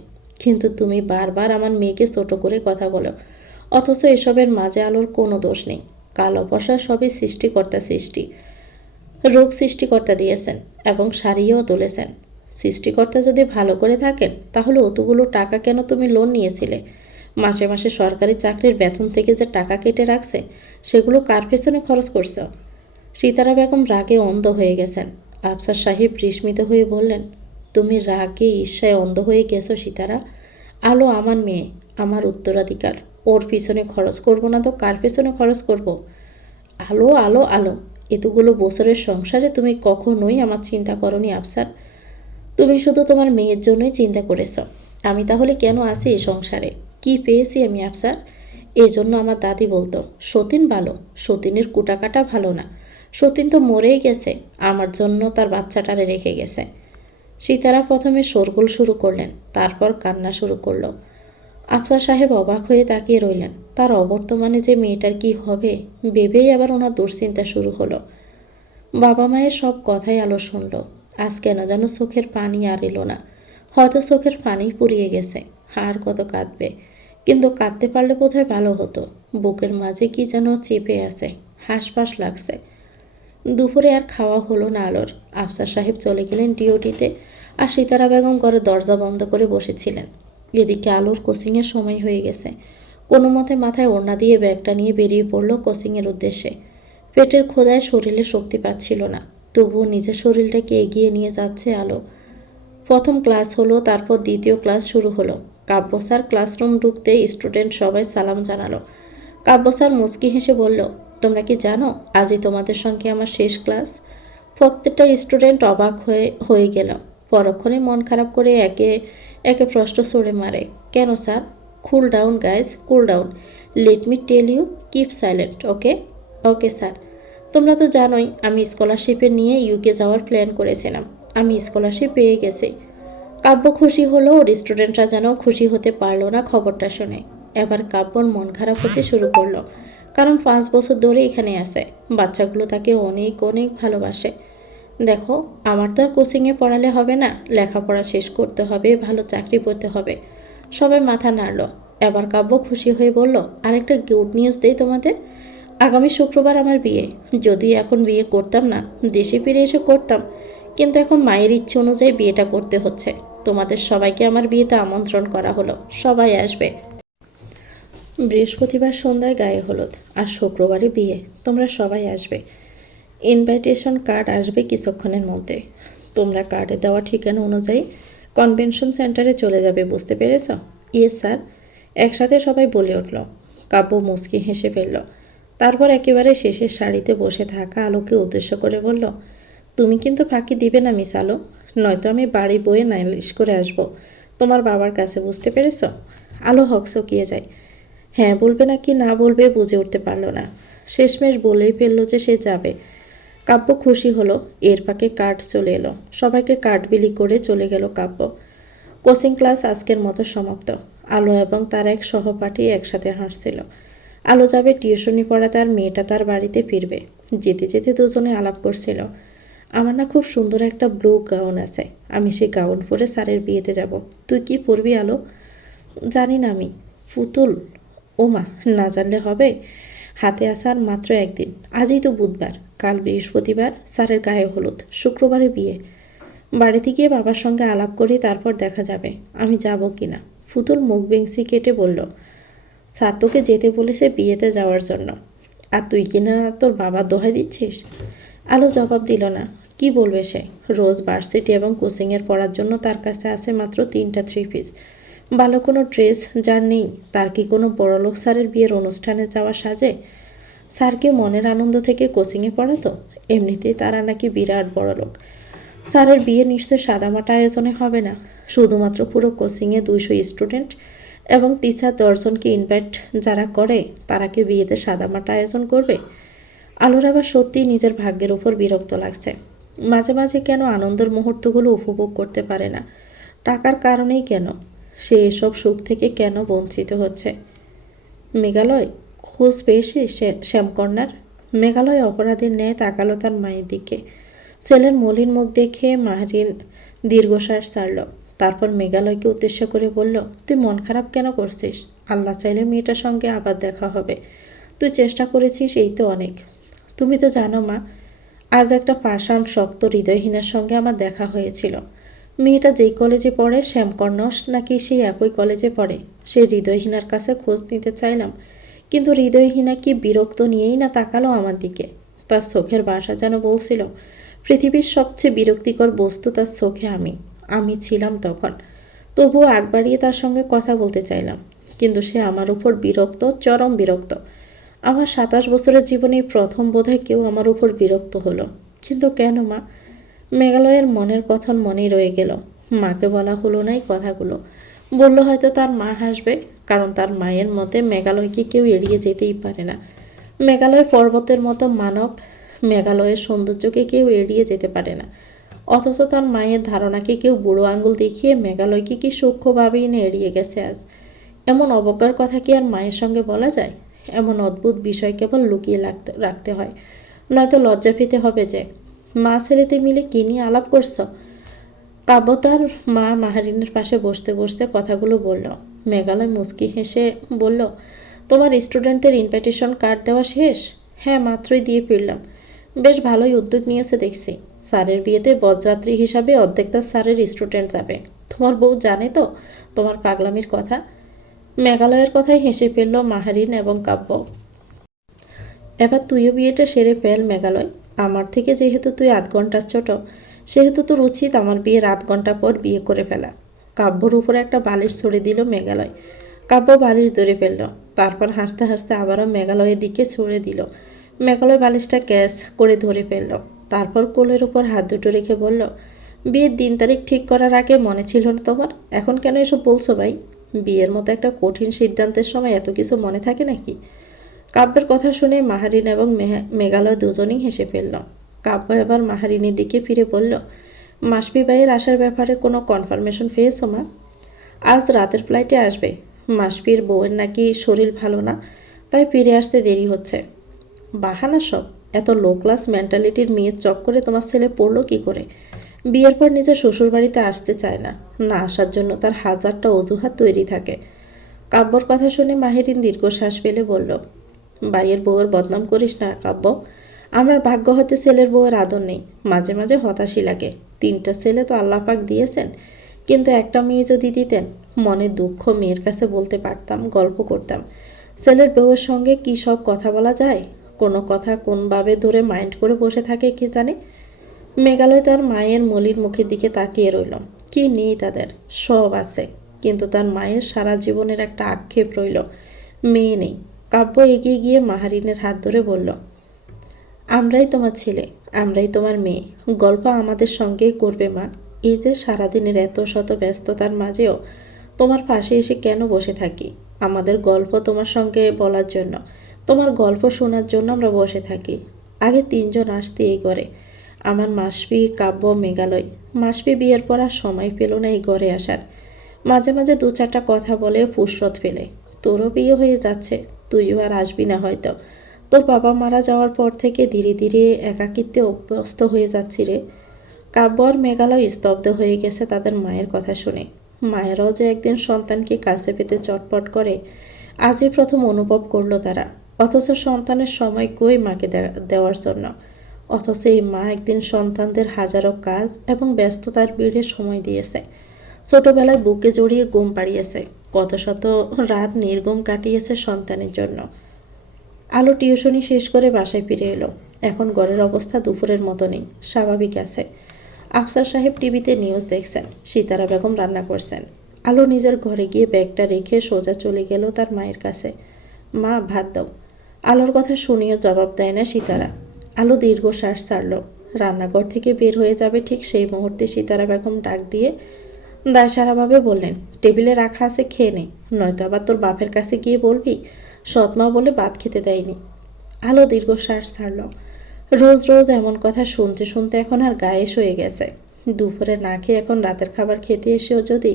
কিন্তু তুমি বারবার আমার মেয়েকে ছোট করে কথা বলো, অথচ এসবের মাঝে আলোর কোনো দোষ নেই। কালো পশা সবই সৃষ্টিকর্তা সৃষ্টি। রোগ সৃষ্টিকর্তা দিয়েছেন এবং সারিয়েও তুলেছেন। সৃষ্টিকর্তা যদি ভালো করে থাকেন তাহলে অতগুলো টাকা কেন তুমি লোন নিয়েছিলে? মাসে মাসে সরকারি চাকরির বেতন থেকে যে টাকা কেটে রাখছে সেগুলো কার পেছনে খরচ করছো? সিতারা বেগম রাগে অন্ধ হয়ে গেছেন। আফসার সাহেব বিস্মিত হয়ে বললেন, তুমি রাগে ঈর্ষায় অন্ধ হয়ে গেছো সিতারা? আলো আমার মেয়ে, আমার উত্তরাধিকার। ওর পিছনে খরচ করব না তো কার পেছনে খরচ করব? আলো আলো আলো, এতগুলো বছরের সংসারে তুমি কখনোই আমার চিন্তা করনি আফসার। তুমি শুধু তোমার মেয়ের জন্যই চিন্তা করেছ। আমি তাহলে কেন আছি এই সংসারে? কি পেয়েছি আমি আফসার? এই জন্য আমার দাদি বলতো সতীন ভালো, সতীনের কুটাকাটা ভালো না। সতীন তো মরেই গেছে, আমার জন্য তার বাচ্চাটারে রেখে গেছে। সীতারা প্রথমে শোরগোল শুরু করলেন, তারপর কান্না শুরু করলো। আফসার সাহেব অবাক হয়ে তাকিয়ে রইলেন। তার অবর্তমানে যে মেয়েটার কি হবে ভেবেই আবার ওনার দুশ্চিন্তা শুরু হলো। বাবা মায়ের সব কথাই আলো শুনল। আজ কেন যেন চোখের পানি আর এলো না। হয়তো চোখের পানি পুড়িয়ে গেছে, আর কত কাঁদবে। কিন্তু কাঁদতে পারলে বোধহয় ভালো হতো। বুকের মাঝে কি যেন চেপে আছে, হাঁসফাঁস লাগছে। দুপুরে আর খাওয়া হলো না আলোর। আফসার সাহেব চলে গেলেন ডিউটিতে, আর সিতারা বেগম ঘরে দরজা বন্ধ করে বসেছিলেন। এদিকে আলোর কোচিংয়ের সময় হয়ে গেছে। কোনো মতে মাথায় ওড়না দিয়ে ব্যাগটা নিয়ে বেরিয়ে পড়ল কোচিংয়ের উদ্দেশ্যে। পেটের ক্ষুধায় শরীরে শক্তি পাচ্ছিল না, তবুও নিজের শরীরটাকে এগিয়ে নিয়ে যাচ্ছে আলো। প্রথম ক্লাস হলো, তারপর দ্বিতীয় ক্লাস শুরু হলো। কাব্য স্যার ক্লাসরুম ঢুকতেই স্টুডেন্ট সবাই সালাম জানালো। কাব্য স্যার মুচকি হেসে বলল, তোমরা কি জানো আজই তোমাদের সঙ্গে আমার শেষ ক্লাস? প্রত্যেকটা স্টুডেন্ট অবাক হয়ে গেল। পরক্ষণে মন খারাপ করে একে একে প্রশ্ন ছড়ে মারে, কেন sir? Cool down guys, cool down. Let me tell you, keep silent, okay? Okay sir. তোমরা তো জানোই আমি স্কলারশিপে নিয়ে ইউকে যাওয়ার প্ল্যান করেছিলাম। আমি স্কলারশিপ পেয়ে গেছি। কাব্য খুশি হলো, ওর স্টুডেন্টরা যেন খুশি হতে পারলো না খবরটা শুনে। এবার কাব্যর মন খারাপ হতে শুরু করলো, কারণ 5 বছর ধরে এখানে আছে। বাচ্চাগুলো তাকে অনেক অনেক ভালোবাসে। দেখো, আমার তো আর কোচিংয়ে পড়ালে হবে না, লেখাপড়া শেষ করতে হবে, ভালো চাকরি করতে হবে। সবাই মাথা নাড়ল। এবার কাব্য খুশি হয়ে বলল, আরেকটা গুড নিউজ দেই তোমাদের। আগামী শুক্রবার আমার বিয়ে। যদি এখন বিয়ে করতাম না, দেশে ফিরে এসে করতাম, কিন্তু এখন মায়ের ইচ্ছে অনুযায়ী বিয়েটা করতে হচ্ছে। তোমাদের সবাইকে আমার বিয়েতে আমন্ত্রণ করা হলো, সবাই আসবে। বৃহস্পতিবার সন্ধ্যায় গায়ে হলুদ, আর শুক্রবারে বিয়ে। তোমরা সবাই আসবে। ইনভাইটেশন কার্ড আসবে কিছুক্ষণের মধ্যে। তোমরা কার্ডে দেওয়া ঠিকানা অনুযায়ী কনভেনশন সেন্টারে চলে যাবে, বুঝতে পেরেছ? ইয়েস স্যার, একসাথে সবাই বলে উঠল। কাব্য মুচকি হেসে ফেলল। তারপর একেবারে শেষের সারিতে বসে থাকা আলোকে উদ্দেশ্য করে বলল, তুমি কিন্তু ফাঁকি দিবে না মিস আলো, নয়তো আমি বাড়ি বয়ে নালিশ করে আসব তোমার বাবার কাছে, বুঝতে পেরেছ? আলো হকচকিয়ে যায়। হ্যাঁ বলবে নাকি না বলবে বুঝে উঠতে পারল না। শেষমেশ বলেই ফেললো যে সে যাবে। কাব্য খুশি হলো। এর ফাঁকে কার্ড চলে এলো। সবাইকে কার্ড বিলি করে চলে গেল কাব্য। কোচিং ক্লাস আজকের মতো সমাপ্ত। আলো এবং তার এক সহপাঠী একসাথে হাসছিল। আলো যাবে টিউশনি পড়াতে, আর মেয়েটা তার বাড়িতে ফিরবে। যেতে যেতে দুজনে আলাপ করছিল, আমার না খুব সুন্দর একটা ব্লু গাউন আছে, আমি সেই গাউন পরে স্যারের বিয়েতে যাব। তুই কি পরবি আলো? জানি না আমি। পুতুল? ওমা, না জানলে হবে। হাতে আসার মাত্র একদিন, আজই তো বুধবার, কাল বৃহস্পতিবার স্যারের গায়ে হলুদ, শুক্রবারে বিয়ে। বাড়িতে গিয়ে বাবার সঙ্গে আলাপ করি, তারপর দেখা যাবে আমি যাব কি না। পুতুল মুখ বেংসি কেটে বলল, স্যার তোকে যেতে বলেছে বিয়েতে যাওয়ার জন্য, আর তুই কিনা তোর বাবার দোহাই দিচ্ছিস। আলো জবাব দিল না। কি বলবে সে? রোজ ভার্সিটি এবং কোচিংয়ের পড়ার জন্য তার কাছে আছে মাত্র 3টা 3 পিস। ভালো কোনো ড্রেস যার নেই, তার কি কোনো বড়লোক স্যারের বিয়ের অনুষ্ঠানে যাওয়া সাজে? স্যারকে মনের আনন্দ থেকে কোচিংয়ে পড়াতো? এমনিতেই তারা নাকি বিরাট বড়লোক। স্যারের বিয়ে নিশ্চয় সাদামাটা আয়োজনে হবে না। শুধুমাত্র পুরো কোচিংয়ে 200 স্টুডেন্ট এবং টিচার 10 জনকে ইনভাইট যারা করে, তারা কি বিয়েতে সাদামাটা আয়োজন করবে? আলোর আবার সত্যিই নিজের ভাগ্যের উপর বিরক্ত লাগছে। মাঝে মাঝে কেন আনন্দের মুহূর্তগুলো উপভোগ করতে পারে না? টাকার কারণেই কেন? সে এসব সুখ থেকে কেন বঞ্চিত হচ্ছে? মেঘালয়, খোঁজ পেয়েছিস শ্যামকর্ণার? মেঘালয় অপরাধীর ন্যায় তাকালো তার মায়ের দিকে। ছেলের মলিন মুখ দেখে মাহরিন দীর্ঘশ্বাস ছাড়ল। তারপর মেঘালয়কে উদ্দেশ্য করে বলল, তুই মন খারাপ কেন করছিস? আল্লাহ চাইলে মেয়েটার সঙ্গে আবার দেখা হবে। তুই চেষ্টা করেছিস, এই তো অনেক। তুমি তো জানো মা, আজ একটা পাষাণ শক্ত হৃদয়হীনার সঙ্গে আমার দেখা হয়েছিল। মেয়েটা যেই কলেজে পড়ে, শ্যামকর্ণস নাকি সেই একই কলেজে পড়ে। সেই হৃদয়হীনার কাছে খোঁজ নিতে চাইলাম, কিন্তু হৃদয়হীনা কি বিরক্ত নিয়েই না তাকালো আমার দিকে। তার চোখের ভাষা যেন বলছিল, পৃথিবীর সবচেয়ে বিরক্তিকর বস্তু তার চোখে আমি ছিলাম তখন। তবুও আগ বাড়িয়ে তার সঙ্গে কথা বলতে চাইলাম, কিন্তু সে আমার উপর বিরক্ত, চরম বিরক্ত। আমার 27 বছরের জীবনে প্রথম বোধহয় কেউ আমার উপর বিরক্ত হলো। কিন্তু কেন মা? মেঘালয়ের মনের কথন মনেই রয়ে গেল। মাকে বলা হলো না এই কথাগুলো। বলল হয়তো তার মা হাসবে, কারণ তার মায়ের মতে মেঘালয়কে কেউ এড়িয়ে যেতেই পারে না। মেঘালয় পর্বতের মতো মানব, মেঘালয়ের সৌন্দর্যকে কেউ এড়িয়ে যেতে পারে না। অথচ তার মায়ের ধারণাকে কেউ বুড়ো আঙুল দেখিয়ে মেঘালয়কে কি সূক্ষ্মভাবেই না এড়িয়ে গেছে আজ। এমন অবজ্ঞার কথা কি আর মায়ের সঙ্গে বলা যায়? এমন অদ্ভুত বিষয় কেবল লুকিয়ে রাখতে হয়, নয়তো লজ্জা পেতে হবে যে। মা ছেলেতে মিলে কি নিয়ে আলাপ করছ? কাব্য তার মা মাহারিনের পাশে বসতে বসতে কথাগুলো বলল। মেঘালয় মুচকি হেসে বলল, তোমার স্টুডেন্টদের ইনভাইটেশন কার্ড দেওয়া শেষ? হ্যাঁ, মাত্রই দিয়ে ফিরলাম। বেশ ভালোই উদ্যোগ নিয়েছে দেখছি। স্যারের বিয়েতে বরযাত্রী হিসাবে অর্ধেকটা স্যারের স্টুডেন্ট যাবে। তোমার বউ জানে তো তোমার পাগলামির কথা? মেঘালয়ের কথায় হেসে ফেলল মাহারিন এবং কাব্য। এবার তুইও বিয়েটা সেরে ফেল মেঘালয়। আমার থেকে যেহেতু তুই 8 ঘন্টা ছোট, সেহেতু তোর উচিত আমার বিয়ের 8 ঘন্টা পর বিয়ে করে ফেলা। কাব্যর উপরে একটা বালিশ ছড়ে দিল মেঘালয়। কাব্য বালিশ ধরে ফেলল। তারপর হাসতে হাসতে আবারও মেঘালয়ের দিকে ছড়ে দিল। মেঘালয় বালিশটা ক্যাচ করে ধরে ফেলল। তারপর কোলের উপর হাত দুটো রেখে বলল, বিয়ের দিন তারিখ ঠিক করার আগে মনে ছিল না তোমার? এখন কেন এসব বলছো ভাই? বিয়ের মতো একটা কঠিন সিদ্ধান্তের সময় এত কিছু মনে থাকে নাকি? কাব্যের কথা শুনে মাহারিন এবং মেঘালয় দুজনেই হেসে ফেলল। কাব্য এবার মাহারিনের দিকে ফিরে বলল, মাসবি ভাইয়ের আসার ব্যাপারে কোনো কনফার্মেশন পেয়েছো মা? আজ রাতের ফ্লাইটে আসবে। মাসবির বউয়ের নাকি শরীর ভালো না, তাই ফিরে আসতে দেরি হচ্ছে। বাহানা সব। এত লো ক্লাস মেন্টালিটির মেয়ের চক্করে তোমার ছেলে পড়লো কি করে? বিয়ের পর নিজের শ্বশুরবাড়িতে আসতে চায় না, না আসার জন্য তার হাজারটা অজুহাত তৈরি থাকে। কাব্যর কথা শুনে মাহিরিন দীর্ঘশ্বাস ফেলে বলল, ভাইয়ের বউয়ের বদনাম করিস না কাব্য। আমার ভাগ্য হতে ছেলের বউয়ের আদর নেই। মাঝে মাঝে হতাশই লাগে। 3টা ছেলে তো আল্লাহ পাক দিয়েছেন, কিন্তু একটা মেয়ে যদি দিতেন, মনের দুঃখ মেয়ের কাছে বলতে পারতাম, গল্প করতাম। ছেলের বউয়ের সঙ্গে কী সব কথা বলা যায়, কোনো কথা কোনভাবে ধরে মাইন্ড করে বসে থাকে কি জানে। মেঘালয় তার মায়ের মলির মুখের দিকে তাকিয়ে রইল। কি নেই তাদের? সব আছে, কিন্তু তার মায়ের সারা জীবনের একটা আক্ষেপ রইল, মেয়ে নেই। কাব্য এগিয়ে গিয়ে মাহারিনের হাত ধরে বলল, আমরাই তোমার ছেলে, আমরাই তোমার মেয়ে। গল্প আমাদের সঙ্গেই করবে মা। এই যে সারাদিনের এত শত ব্যস্ততার মাঝেও তোমার পাশে এসে কেন বসে থাকি? আমাদের গল্প তোমার সঙ্গে বলার জন্য, তোমার গল্প শোনার জন্য আমরা বসে থাকি। আগে 3 জন আসতে এই ঘরে, আমার মাসবি, কাব্য, মেঘালয়। মাসবি বিয়ের পর আর সময় পেল না এই ঘরে আসার। মাঝে মাঝে 2-4টা কথা বলে ফুসরত ফেলে। তোরও বিয়ে হয়ে যাচ্ছে, তুইও আর আসবি না হয়তো। তোর বাবা মারা যাওয়ার পর থেকে ধীরে ধীরে একাকিত্বে অভ্যস্ত হয়ে যাচ্ছি রে। কাব্য আর মেঘালয় স্তব্ধ হয়ে গেছে তাদের মায়ের কথা শুনে। মায়েরাও যে একদিন সন্তানকে কাছে পেতে চটপট করে, আজই প্রথম অনুভব করলো তারা। অথচ সন্তানের সময় কই মাকে দেওয়ার জন্য। অথচ এই মা একদিন সন্তানদের হাজারো কাজ এবং ব্যস্ততার ভিড়ে সময় দিয়েছে। ছোটবেলায় বুকে জড়িয়ে ঘুম পাড়িয়েছে, কত শত রাত নির্ঘুম কাটিয়েছে সন্তানের জন্য। আলো টিউশনি শেষ করে বাসায় ফিরে এলো। এখন ঘরের অবস্থা দুপুরের মতো নেই, স্বাভাবিক আছে। আফসার সাহেব টিভিতে নিউজ দেখছেন, সিতারা বেগম রান্না করছেন। আলো নিজের ঘরে গিয়ে ব্যাগটা রেখে সোজা চলে গেল তার মায়ের কাছে। মা, ভাত দাও। আলোর কথা শুনিও জবাব দেয় না সিতারা। আলো দীর্ঘশ্বাস ছাড়ল। রান্নাঘর থেকে বের হয়ে যাবে ঠিক সেই মুহূর্তে সিতারা বেগম ডাক দিয়ে দায়সারাভাবে বললেন, টেবিলে রাখা আছে, খেয়ে নে, নয়তো আবার তোর বাপের কাছে গিয়ে বলবি সৎমা বলে ভাত খেতে দেয়নি। আলো দীর্ঘশ্বাস ছাড়ল। রোজ রোজ এমন কথা শুনতে শুনতে এখন আর গায়েস হয়ে গেছে। দুপুরে না খেয়ে এখন রাতের খাবার খেতে এসেও যদি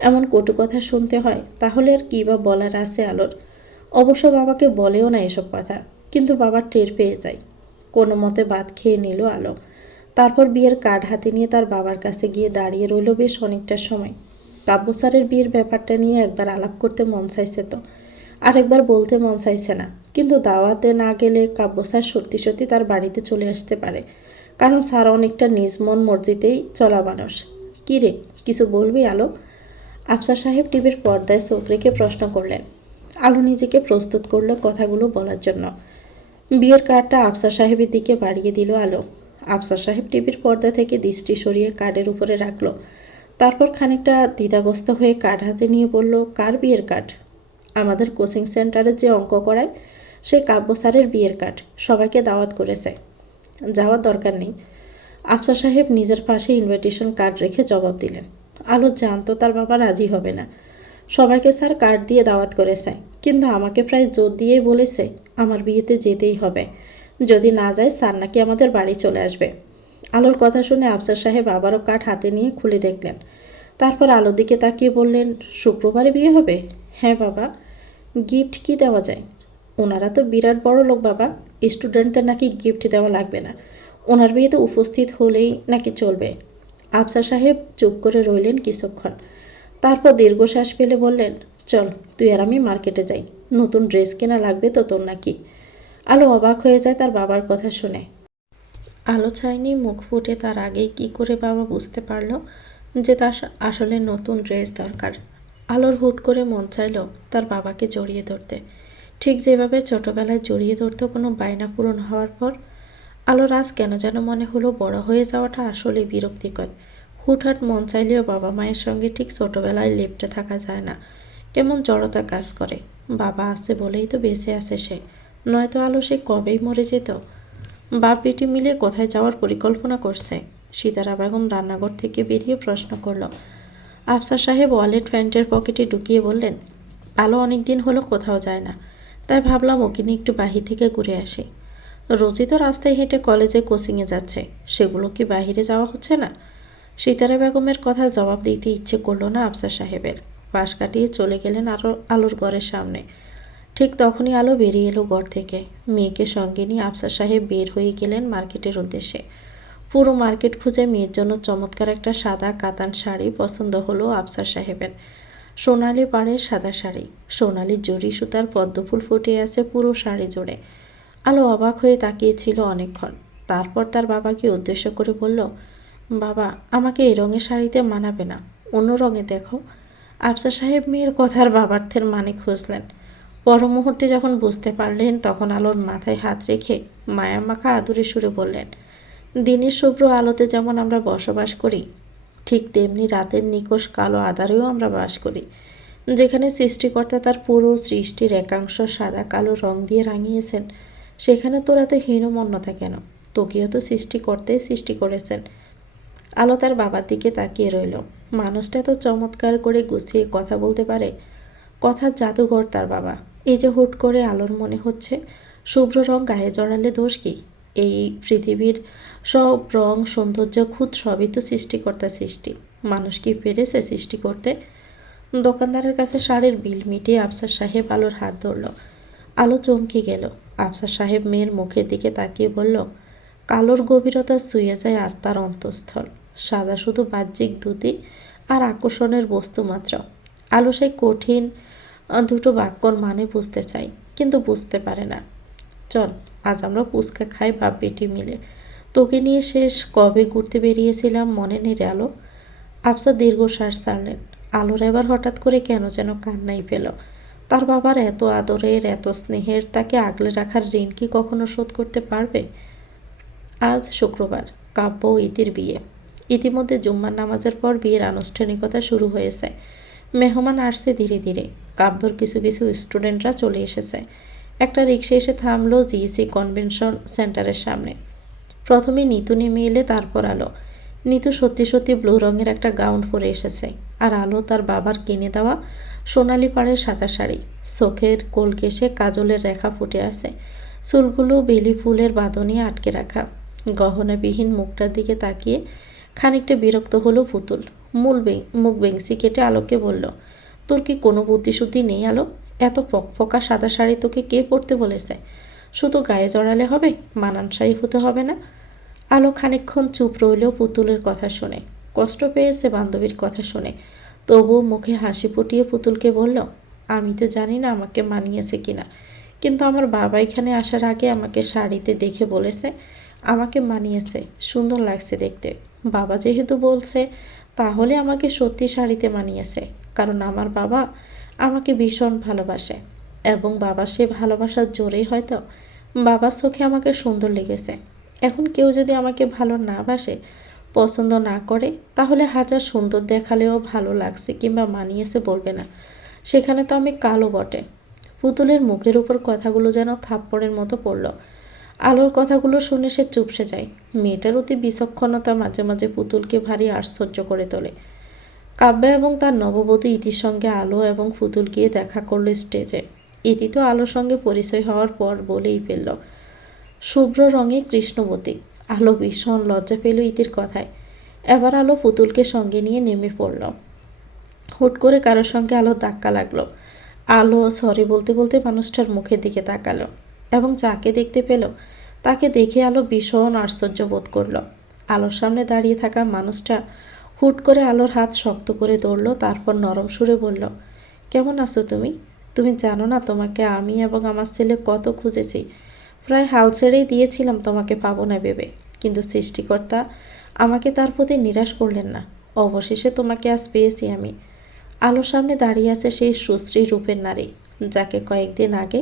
এমন কটু কথা শুনতে হয়, তাহলে আর কী বা বলার আছে আলোর। অবশ্য বাবাকে বলেও না এসব কথা, কিন্তু বাবা টের পেয়ে যায়। কোনো মতে ভাত খেয়ে নিল আলো। তারপর বিয়ের কার্ড হাতে নিয়ে তার বাবার কাছে গিয়ে দাঁড়িয়ে রইল বেশ অনেকটা সময়। কাব্য স্যারের বিয়ের ব্যাপারটা নিয়ে একবার আলাপ করতে মন চাইছে তো, আরেকবার বলতে মন চাইছে না। কিন্তু দাওয়াতে না গেলে কাব্য স্যার সত্যি সত্যি তার বাড়িতে চলে আসতে পারে, কারণ স্যার অনেকটা নিজ মন মর্জিতেই চলা মানুষ। কী রে, কিছু বলবি আলো? আফসার সাহেব টিভির পর্দায় চোখ রেখে প্রশ্ন করলেন। আলো নিজেকে প্রস্তুত করল কথাগুলো বলার জন্য। বিয়ের কার্ডটা আফসার সাহেবের দিকে বাড়িয়ে দিল আলো। আফসার সাহেব টিভির পর্দা থেকে দৃষ্টি সরিয়ে কার্ডের উপরে রাখল। তারপর খানিকটা দ্বিধাগ্রস্ত হয়ে কার্ড হাতে নিয়ে বলল, কার বিয়ের কার্ড? আমাদের কোচিং সেন্টারে যে অঙ্ক করায় সেই কাব্য স্যারের বিয়ের কার্ড। সবাইকে দাওয়াত করেছে, যাওয়ার দরকার নেই। আফসার সাহেব নিজের পাশে ইনভাইটেশন কার্ড রেখে জবাব দিলেন। আলো জানতো তার বাবা রাজি হবে না। সবাইকে স্যার কার্ড দিয়ে দাওয়াত করেছে, কিন্তু আমাকে প্রায় জোর দিয়েই বলেছে আমার বিয়েতে যেতেই হবে, যদি না যায় স্যার নাকি আমাদের বাড়ি চলে আসবে। আলোর কথা শুনে আফসার সাহেব আবারও কার্ড হাতে নিয়ে খুলে দেখলেন। তারপর আলোর দিকে তাকিয়ে বললেন, শুক্রবারে বিয়ে হবে? হ্যাঁ বাবা। গিফট কি দেওয়া যায়? ওনারা তো বিরাট বড় লোক বাবা, স্টুডেন্টদের নাকি গিফট দেওয়া লাগবে না, ওনার বিয়েতে উপস্থিত হলেই নাকি চলবে। আফসার সাহেব চুপ করে রইলেন কিছুক্ষণ। তারপর দীর্ঘশ্বাস ফেলে বললেন, চল তুই আর আমি মার্কেটে যাই, নতুন ড্রেস কেনা লাগবে তো তোর নাকি? আলো অবাক হয়ে যায় তার বাবার কথা শুনে। আলো চায়নি মুখ ফুটে তার আগেই কি করে বাবা বুঝতে পারল যে তার আসলে নতুন ড্রেস দরকার। আলোর হুট করে মন চাইল তার বাবাকে জড়িয়ে ধরতে, ঠিক যেভাবে ছোটবেলায় জড়িয়ে ধরত কোনো বায়না পূরণ হওয়ার পর। আলোর আজ কেন যেন মনে হলো বড় হয়ে যাওয়াটা আসলে বিরক্তিকর। হুটহাট মন চাইলেও বাবা মায়ের সঙ্গে ঠিক ছোটবেলায় লেপ্টে থাকা যায় না, কেমন জড়তা কাজ করে। বাবা আছে বলেই তো বেঁচে আছে সে, নয়তো আলো সে কবেই মরে যেত। বাপ বেটি মিলে কোথায় যাওয়ার পরিকল্পনা করছে? সিতারা বেগম রান্নাঘর থেকে বেরিয়ে প্রশ্ন করল। আফসার সাহেব ওয়ালেট প্যান্টের পকেটে ঢুকিয়ে বললেন, আলো অনেক দিন হলো কোথাও যায় না, তাই ভাবলাম ওকে নিয়ে একটু বাহির থেকে ঘুরে আসি। রোজই তো রাস্তায় হেঁটে কলেজে কোচিংয়ে যাচ্ছে, সেগুলো কি বাহিরে যাওয়া হচ্ছে না? সিতারা বেগমের কথা জবাব দিতে ইচ্ছে করলো না আফসার সাহেবের। পাশ কাটিয়ে চলে গেলেন আলোর ঘরের সামনে। ঠিক তখনই আলো বেরিয়ে এলো ঘর থেকে। মেয়েকে সঙ্গে নিয়ে আফসার সাহেব বের হয়ে গেলেন মার্কেটের উদ্দেশ্যে। পুরো মার্কেট খুঁজে মেয়ের জন্য চমৎকার একটা সাদা কাতান শাড়ি পছন্দ হলো আফসার সাহেবের। সোনালি পাড়ের সাদা শাড়ি, সোনালি জরি সুতার পদ্মফুল ফুটে আছে পুরো শাড়ি জুড়ে। আলো অবাক হয়ে তাকিয়েছিল অনেকক্ষণ। তারপর তার বাবাকে উদ্দেশ্য করে বলল, বাবা, আমাকে এই রঙের শাড়িতে মানাবে না, অন্য রঙে দেখো। আফসার সাহেব মেয়ের কথার বাবার্থের মানে খুঁজলেন। পর মুহূর্তে যখন বুঝতে পারলেন, তখন আলোর মাথায় হাত রেখে মায়ামাখা আদুরে সুরে বললেন, দিনের শুভ্র আলোতে যেমন আমরা বসবাস করি, ঠিক তেমনি রাতের নিকষ কালো আধারেও আমরা বাস করি। যেখানে সৃষ্টিকর্তা তার পুরো সৃষ্টির একাংশ সাদা কালো রং দিয়ে রাঙিয়েছেন, সেখানে তোরা তো হীনমন্যতা কেন? তোকেও তো সৃষ্টিকর্তাই সৃষ্টি করেছেন। আলো তার বাবার দিকে তাকিয়ে রইল। মানুষটা তো চমৎকার করে গুছিয়ে কথা বলতে পারে, কথার জাদুঘর তার বাবা। এই যে হুট করে আলোর মনে হচ্ছে শুভ্র রং গায়ে জড়ালে দোষ কি? এই পৃথিবীর সব রং সৌন্দর্য খুদ সবই তো সৃষ্টিকর্তা সৃষ্টি। মানুষ কি পেরেছে সৃষ্টি করতে? দোকানদারের কাছে শাড়ির বিল মিটিয়ে আফসার সাহেব আলোর হাত ধরল। আলো চমকে গেল। আফসার সাহেব মেয়ের মুখের দিকে তাকিয়ে বলল, কালোর গভীরতা ছুঁয়ে যায় আত্মার অন্তঃস্থল, সাদা শুধু বাহ্যিক দ্যুতি আর আকর্ষণের বস্তু মাত্র। আলো সেই কঠিন দুটো বাক্যর মানে বুঝতে চাই, কিন্তু বুঝতে পারে না। চল আজ আমরা ফুচকা খাই বাপ বেটি মিলে, তোকে নিয়ে শেষ কবে ঘুরতে বেরিয়েছিলাম মনে নেই রে আলো? আফসার দীর্ঘশ্বাস ছাড়লেন। আলোর এবার হঠাৎ করে কেন যেন কান্নাই পেল। তার বাবার এত আদরের, এত স্নেহের, তাকে আগলে রাখার ঋণ কি কখনো শোধ করতে পারবে? আজ শুক্রবার, কাব্য ও ইতির বিয়ে। ইতিমধ্যে জুম্মার নামাজের পর বিয়ের আনুষ্ঠানিকতা শুরু হয়েছে। মেহমান আসছে ধীরে ধীরে। কাব্যর কিছু কিছু স্টুডেন্টরা চলে এসেছে। একটা রিক্সা এসে থামলো জিইসি কনভেনশন সেন্টারের সামনে। প্রথমে নিতু নেমে এলে, তারপর আলো। নিতু সত্যি সত্যি ব্লু রঙের একটা গাউন পরে এসেছে, আর আলো তার বাবার কিনে দেওয়া সোনালি পাড়ের সাদা শাড়ি। চোখের কোল কেশে কাজলের রেখা ফুটে আছে, চুলগুলো বেলি ফুলের বাঁধনে আটকে রাখা। গহনাবিহীন মুখটার দিকে তাকিয়ে খানিকটা বিরক্ত হলো পুতুল। মুখ বেংসি কেটে আলোকে বলল, তোর কি কোনো বুদ্ধিশুদ্ধি নেই আলো? এত ফকফকা সাদা শাড়ি তোকে কে পরতে বলেছে? শুধু গায়ে জড়ালে হবে, মানানসাই হতে হবে না? আলো খানিকক্ষণ চুপ রইলেও পুতুলের কথা শুনে। কষ্ট পেয়েছে বান্ধবীর কথা শুনে, তবুও মুখে হাসি ফুটিয়ে পুতুলকে বলল, আমি তো জানি না আমাকে মানিয়েছে কিনা, কিন্তু আমার বাবা এখানে আসার আগে আমাকে শাড়িতে দেখে বলেছে আমাকে মানিয়েছে, সুন্দর লাগছে দেখতে। বাবা যেহেতু বলছে, তাহলে আমাকে সত্যি শাড়িতে মানিয়েছে, কারণ আমার বাবা আমাকে ভীষণ ভালোবাসে, এবং বাবা সে ভালোবাসার জোরেই হয়তো বাবার চোখে আমাকে সুন্দর লেগেছে। এখন কেউ যদি আমাকে ভালো না বাসে, পছন্দ না করে, তাহলে হাজার সুন্দর দেখালেও ভালো লাগছে কিংবা মানিয়েছে বলবে না। সেখানে তো আমি কালো বটে। পুতুলের মুখের উপর কথাগুলো যেন থাপ্পড়ের মতো পড়ল। আলোর কথাগুলো শুনে সে চুপসে যায়। মেয়েটার অতি বিচক্ষণতা মাঝে মাঝে পুতুলকে ভারী আশ্চর্য করে তোলে। কাব্য এবং তার নববধূ ইতির সঙ্গে আলো এবং পুতুল গিয়ে দেখা করলো স্টেজে। ইতি তো আলোর সঙ্গে পরিচয় হওয়ার পর বলেই ফেলল, শুভ্র রঙে কৃষ্ণবতী। আলো ভীষণ লজ্জা পেল ইতির কথায়। এবার আলো পুতুলকে সঙ্গে নিয়ে নেমে পড়ল। হুট করে কারোর সঙ্গে আলোর ধাক্কা লাগলো। আলো সরি বলতে বলতে মানুষটার মুখের দিকে তাকালো, এবং যাকে দেখতে পেল তাকে দেখে আলো ভীষণ আশ্চর্য বোধ করল। আলোর সামনে দাঁড়িয়ে থাকা মানুষটা হুট করে আলোর হাত শক্ত করে ধরল, তারপর নরম সুরে বলল, কেমন আছো তুমি? তুমি জানো না তোমাকে আমি এবং আমার ছেলে কত খুঁজেছি। প্রায় হাল ছেড়েই দিয়েছিলাম তোমাকে পাবো না ভেবে, কিন্তু সৃষ্টিকর্তা আমাকে তার প্রতি নিরাশ করলেন না। অবশেষে তোমাকে আজ পেয়েছি আমি। আলোর সামনে দাঁড়িয়ে আছে সেই সুশ্রী রূপের নারী, যাকে কয়েকদিন আগে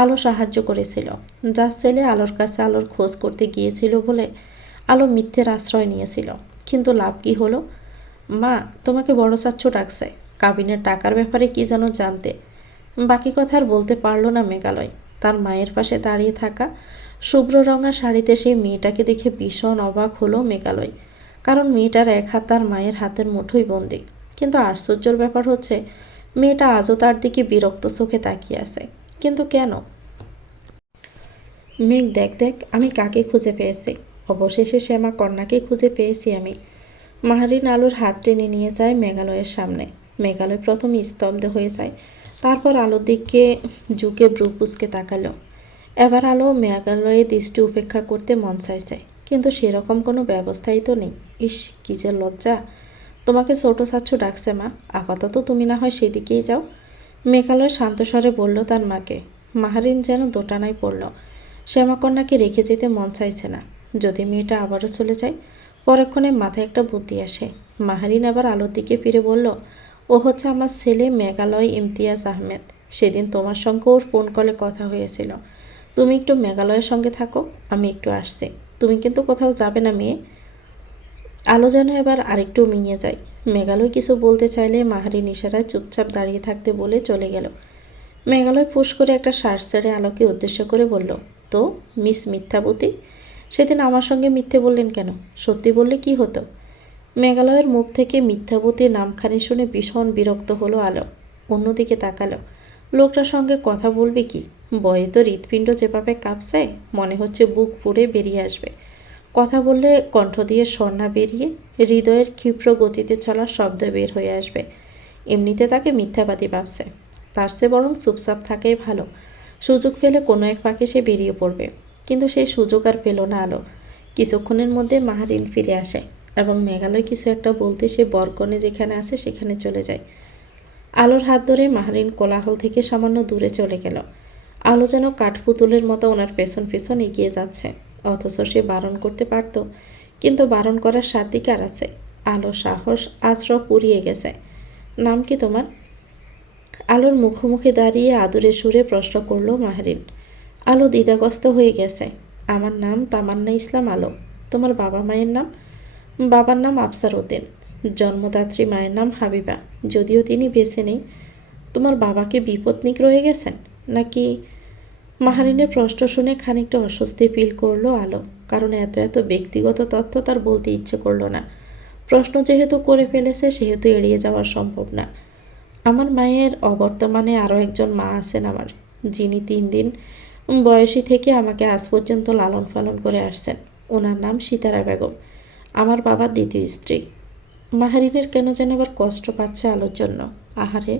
আলো সাহায্য করেছিল, যার ছেলে আলোর কাছে আলোর খোঁজ করতে গিয়েছিল বলে আলো মিথ্যের আশ্রয় নিয়েছিল। কিন্তু লাভ কি হলো? মা, তোমাকে বড় চাচ্ছু ডাকছে, কাবিনের টাকার ব্যাপারে কি যেন জানতে। বাকি কথা আর বলতে পারল না মেঘালয়। তার মায়ের পাশে দাঁড়িয়ে থাকা শুভ্র রঙা শাড়িতে সেই মেয়েটাকে দেখে ভীষণ অবাক হলো মেঘালয়, কারণ মেয়েটার এক হাত তার মায়ের হাতের মুঠোই বন্দি। কিন্তু আশ্চর্যের ব্যাপার হচ্ছে, মেয়েটা আজও তার দিকে বিরক্ত চোখে তাকিয়ে আছে। কিন্তু কেন? মেঘ, দেখ দেখ, আমি কাকে খুঁজে পেয়েছি। অবশেষে শ্যামা কন্যাকে খুঁজে পেয়েছি আমি। মাহারিন আলোর হাত টেনে নিয়ে যায় মেঘালয়ের সামনে। মেঘালয় প্রথম স্তব্ধ হয়ে যায়, তারপর আলোর দিকে ঝুঁকে ব্রু কুঁচকে তাকালো। এবার আলো মেঘালয়ের দৃষ্টি উপেক্ষা করতে মন চাইছে, কিন্তু সেরকম কোনো ব্যবস্থাই তো নেই। ইস, কি যে লজ্জা! তোমাকে ছোটো চাচ্ছু ডাকছে মা, আপাতত তুমি না হয় সেদিকেই যাও। মেঘালয় শান্ত স্বরে বলল তার মাকে। মাহারিন যেন দোটানায় পড়ল। শ্যামাকন্যাকে রেখে যেতে মন চাইছে না। যদি মেয়েটা আবারও চলে যায়? পরক্ষণে মাথায় একটা বুদ্ধি আসে। মাহারিন আবার আলোর দিকে ফিরে বলল, ও হচ্ছে আমার ছেলে মেঘালয় ইমতিয়াজ আহমেদ। সেদিন তোমার সঙ্গে ওর ফোন কলে কথা হয়েছিল। তুমি একটু মেঘালয়ের সঙ্গে থাকো, আমি একটু আসছি। তুমি কিন্তু কোথাও যাবে না মেয়ে। আলো যেন এবার আরেকটু মিঙে যায়। মেঘালয় কিছু বলতে চাইলে মাহারিন ইশারায় চুপচাপ দাঁড়িয়ে থাকতে বলে চলে গেল। মেঘালয় ফুস করে একটা শ্বাস ছেড়ে আলোকে উদ্দেশ্য করে বলল, তো মিস মিথ্যাবতী, সেদিন আমার সঙ্গে মিথ্যে বললেন কেন? সত্যি বললে কি হতো? মেঘালয়ের মুখ থেকে মিথ্যাবতী নামখানি শুনে ভীষণ বিরক্ত হলো আলো। অন্যদিকে তাকালো। লোকটার সঙ্গে কথা বলবে কি? বয়ে তো হৃৎপিণ্ড যেভাবে কাঁপছে, মনে হচ্ছে বুক পুড়ে বেরিয়ে আসবে। কথা বললে কণ্ঠ দিয়ে স্বর্ণা বেরিয়ে হৃদয়ের ক্ষিপ্র গতিতে চলা শব্দ বের হয়ে আসবে। এমনিতে তাকে মিথ্যাবাদী ভাবছে, তার চেয়ে বরং চুপচাপ থাকাই ভালো। সুযোগ পেলে কোনো এক ফাঁকে সে বেরিয়ে পড়বে। কিন্তু সেই সুযোগ আর পেল না আলো। কিছুক্ষণের মধ্যে মাহারিন ফিরে আসে এবং মেঘালয় কিছু একটা বলতে সে বরকনে যেখানে আছে সেখানে চলে যায়। আলোর হাত ধরে মাহারিন কোলাহল থেকে সামান্য দূরে চলে গেল। আলো যেন কাঠপুতুলের মতো ওনার পেছন পেছন এগিয়ে যাচ্ছে, অথচ সে বারণ করতে পারত, কিন্তু বারণ করার সাধ্য কার আছে? আলো সাহস আজ সব পুড়িয়ে গেছে। নাম কি তোমার? আলোর মুখোমুখি দাঁড়িয়ে আদুরে সুরে প্রশ্ন করল মাহরিন। আলো দ্বিধাগ্রস্ত হয়ে গেছে। আমার নাম তামান্না ইসলাম আলো। তোমার বাবা মায়ের নাম? বাবার নাম আফসার উদ্দিন। জন্মদাত্রী মায়ের নাম হাবিবা, যদিও তিনি বেঁচে নেই। তোমার বাবাকে বিপত্নিক রয়ে গেছেন নাকি? মাহারিনের প্রশ্ন শুনে খানিকটা অস্বস্তি ফিল করলো আলো, কারণ এত এত ব্যক্তিগত তথ্য তার বলতে ইচ্ছে করলো না। প্রশ্ন যেহেতু করে ফেলেছে সেহেতু এড়িয়ে যাওয়া সম্ভব না। আমার মায়ের অবর্তমানে আরও একজন মা আছেন আমার, যিনি 3 দিন বয়সী থেকে আমাকে আজ পর্যন্ত লালন পালন করে আসছেন। ওনার নাম সিতারা বেগম, আমার বাবার দ্বিতীয় স্ত্রী। মাহারিনের কেন যেন আবার কষ্ট পাচ্ছে আলোর জন্য। আহারে,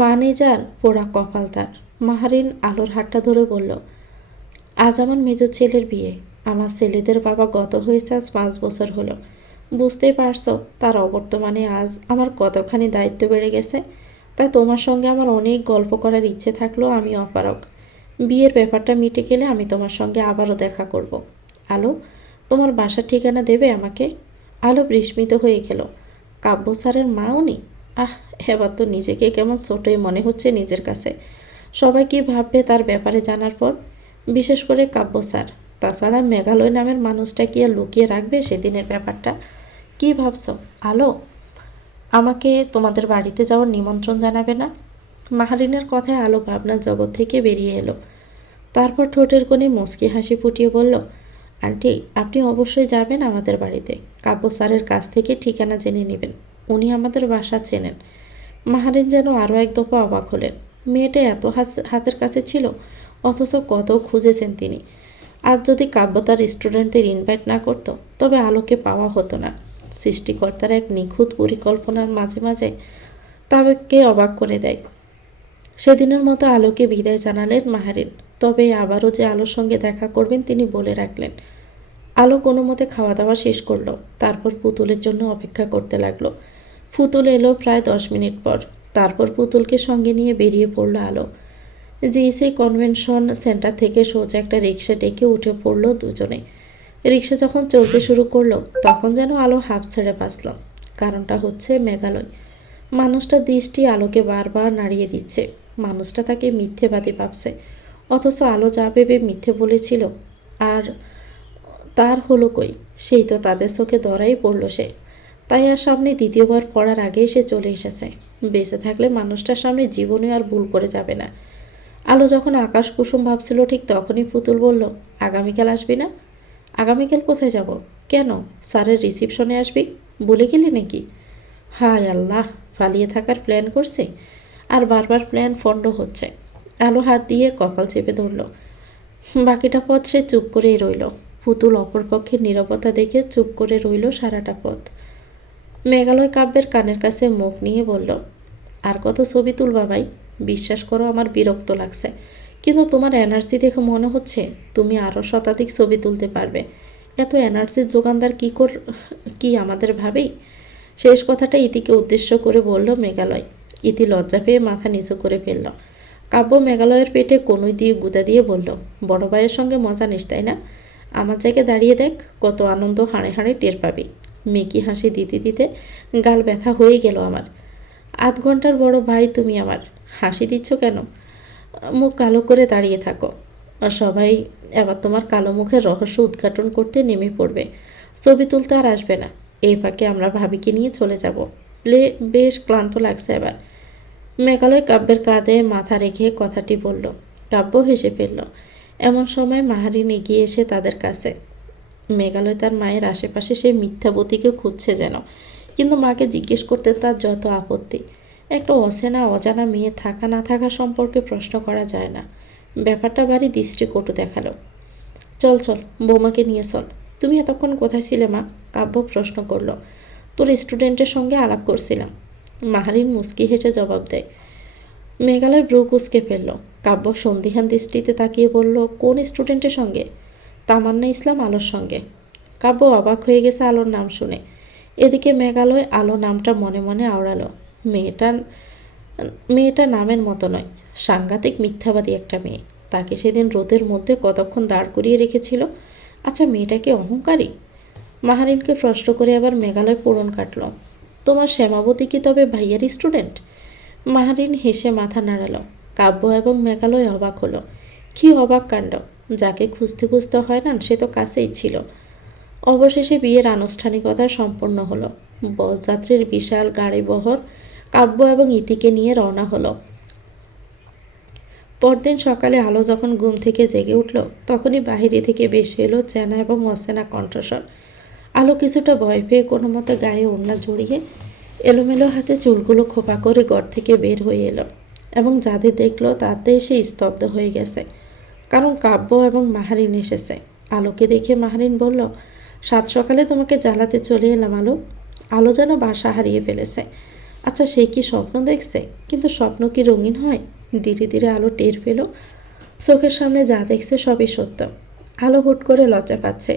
মা নেই যার, পোড়া কপাল তার। মাহারিন আলোর হাতটা ধরে বলল, আজ আমার মেজর ছেলের বিয়ে। আমার ছেলেদের বাবা গত হয়েছে আজ 5 বছর হলো। বুঝতেই পারছো তার অবর্তমানে আজ আমার কতখানি দায়িত্ব বেড়ে গেছে। তাই তোমার সঙ্গে আমার অনেক গল্প করার ইচ্ছে থাকলেও আমি অপারগ। বিয়ের ব্যাপারটা মিটে গেলে আমি তোমার সঙ্গে আবারও দেখা করব। আলো, তোমার বাসার ঠিকানা দেবে আমাকে? আলো বিস্মিত হয়ে গেল। কাব্য স্যারের মা উনি? আহ, এবার তো নিজেকে কেমন ছোটই মনে হচ্ছে নিজের কাছে। সবাই কি ভাববে তার ব্যাপারে জানার পর, বিশেষ করে কাব্য স্যার। তাছাড়া মেঘালয় নামের মানুষটা কি আর লুকিয়ে রাখবে সেদিনের ব্যাপারটা? কি ভাবছো আলো? আমাকে তোমাদের বাড়িতে যাওয়ার নিমন্ত্রণ জানাবে না? মাহারিনের কথায় আলো ভাবনার জগৎ থেকে বেরিয়ে এলো। তারপর ঠোঁটের কোণে মুচকি হাসি ফুটিয়ে বলল, আন্টি, আপনি অবশ্যই যাবেন আমাদের বাড়িতে। কাব্য স্যারের কাছ থেকে ঠিকানা জেনে নেবেন। উনি আমাদের বাসা চেনেন। মাহারিন যেন আরও এক দফা অবাক হলেন। মেয়েটা এত হাতের কাছে ছিল, অথচ কত খুঁজেছেন তিনি। আর যদি কাব্য তার স্টুডেন্টদের ইনভাইট না করতো তবে আলোকে পাওয়া হতো না। সৃষ্টিকর্তার এক নিখুঁত পরিকল্পনার মাঝে মাঝে তাকে অবাক করে দেয়। সেদিনের মতো আলোকে বিদায় জানালেন মাহারিন। তবে আবারও যে আলোর সঙ্গে দেখা করবেন তিনি বলে রাখলেন। আলো কোনো মতে খাওয়া দাওয়া শেষ করলো। তারপর পুতুলের জন্য অপেক্ষা করতে লাগলো। পুতুল এলো প্রায় 10 মিনিট পর। তারপর পুতুলকে সঙ্গে নিয়ে বেরিয়ে পড়ল আলো। জিইসি কনভেনশন সেন্টার থেকে সোজা একটা রিক্সা ডেকে উঠে পড়লো দুজনে। রিক্সা যখন চলতে শুরু করলো তখন যেন আলো হাঁপ ছেড়ে বাঁচল। কারণটা হচ্ছে মেঘালয়। মানুষটার দৃষ্টি আলোকে বারবার নাড়িয়ে দিচ্ছে। মানুষটা তাকে মিথ্যেবাদী ভাবছে, অথচ আলো যা ভেবে মিথ্যে বলেছিল আর তার হলো কই, সেই তো তাদের চোখে ধরাই পড়ল সে। তাই আর সামনে দ্বিতীয়বার পড়ার আগেই সে চলে এসেছে। বেঁচে থাকলে মানুষটার সামনে জীবনে আর ভুল করে যাবে না। আলো যখন আকাশ কুসুম ভাবছিল ঠিক তখনই পুতুল বলল, আগামীকাল আসবি না? আগামীকাল কোথায় যাব? কেন, স্যারের রিসিপশনে আসবি? বলে গেলি নাকি? হায় আল্লাহ, পালিয়ে থাকার প্ল্যান করছে আর বারবার প্ল্যান ফন্ড হচ্ছে। আলো হাত দিয়ে কপাল চেপে ধরল। বাকিটা পথ সে চুপ করেই রইল। পুতুল অপরপক্ষের নীরবতা দেখে চুপ করে রইল সারাটা পথ। মেঘালয় কাব্যের কানের কাছে মুখ নিয়ে বলল, আর কত ছবি তুলবা ভাই? বিশ্বাস করো আমার বিরক্ত লাগছে, কিন্তু তোমার এনার্জি দেখে মনে হচ্ছে তুমি আরও শতাধিক ছবি তুলতে পারবে। এত এনার্জির যোগানদার কি আমাদের ভাবেই? শেষ কথাটা ইতিকে উদ্দেশ্য করে বলল মেঘালয়। ইতি লজ্জা পেয়ে মাথা নিচু করে ফেলল। কাব্য মেঘালয়ের পেটে কনুই দিয়ে গুঁতা দিয়ে বলল, বড় ভাইয়ের সঙ্গে মজা নিস তাই না? আমার জায়গায় দাঁড়িয়ে দেখ, কত আনন্দ হাড়ে হাড়ে টের পাবি। মেকি হাসি দিতে দিতে গাল ব্যথা হয়ে গেল আমার। 8 ঘন্টার বড় ভাই তুমি আমার, হাসি দিচ্ছ কেন? মুখ কালো করে দাঁড়িয়ে থাকো। সবাই এবার তোমার কালো মুখের রহস্য উদ্ঘাটন করতে নেমে পড়বে। ছবি তুলতে আর আসবে না। এই ফাঁকে আমরা ভাবিকে নিয়ে চলে যাব। বেশ ক্লান্ত লাগছে এবার। মেঘালয় কাব্যের কাঁধে মাথা রেখে কথাটি বলল। কাব্য হেসে ফেলল। এমন সময় মাহারিন এগিয়ে এসে তাদের কাছে। মেঘালয় তার মায়ের আশেপাশে সেই মিথ্যাবতীকে খুঁজছে যেন, কিন্তু মাকে জিজ্ঞেস করতে তার যত আপত্তি। একটা অচেনা অজানা মেয়ে থাকা না থাকা সম্পর্কে প্রশ্ন করা যায় না। ব্যাপারটা ভারী দৃষ্টিকটু দেখালো। চল চল, বৌমাকে নিয়ে চল। তুমি এতক্ষণ কোথায় ছিলে মা? কাব্য প্রশ্ন করল। তোর স্টুডেন্টের সঙ্গে আলাপ করছিলাম। মাহারিন মুচকি হেসে জবাব দেয়। মেঘালয় ব্রু কুঁচকে ফেলল। কাব্য সন্দিহান দৃষ্টিতে তাকিয়ে বলল, কোন স্টুডেন্টের সঙ্গে? তামান্না ইসলাম আলোর সঙ্গে। কাব্য অবাক হয়ে গেছে আলোর নাম শুনে। এদিকে মেঘালয় আলো নামটা মনে মনে আওড়ালো। মেয়েটা নামের মতো নয়, সাংঘাতিক মিথ্যাবাদী একটা মেয়ে। তাকে সেদিন রোদের মধ্যে কতক্ষণ দাঁড় করিয়ে রেখেছিল। আচ্ছা, মেয়েটা কি অহংকারী? মাহারিনকে প্রশ্ন করে আবার মেঘালয় পোড়ন কাটল। তোমার শ্যামাবতী কি তবে ভাইয়ের স্টুডেন্ট? মাহারিন হেসে মাথা নাড়ালো। কাব্য এবং মেঘালয় অবাক হলো। কি অবাক কাণ্ড! যাকে খুঁজতে খুঁজতে হয়রান সে তো কাছেই ছিল। অবশেষে বিয়ের আনুষ্ঠানিকতা সম্পন্ন হলো। বরযাত্রীর বিশাল গাড়ি বহর কাব্য এবং ইতিকে নিয়ে রওনা হলো। পরদিন সকালে আলো যখন ঘুম থেকে জেগে উঠল তখনই বাহিরে থেকে ভেসে এলো চেনা এবং অচেনা কণ্ঠস্বর। আলো কিছুটা ভয় পেয়ে কোনো মতে গায়ে ওড়না জড়িয়ে এলোমেলো হাতে চুলগুলো খোপা করে ঘর থেকে বের হয়ে এলো এবং যাদের দেখলো তাতেই সে স্তব্ধ হয়ে গেছে, কারণ কাব্য এবং মাহারিন এসেছে। আলোকে দেখে মাহারিন বলল, সাত সকালে তোমাকে জ্বালাতে চলে এলাম আলো। আলো যেন বাসা হারিয়ে ফেলেছে। আচ্ছা, সে কি স্বপ্ন দেখছে? কিন্তু স্বপ্ন কি রঙিন হয়? ধীরে ধীরে আলো টের পেল চোখের সামনে যা দেখছে সবই সত্য। আলো হুট করে লজ্জা পাচ্ছে।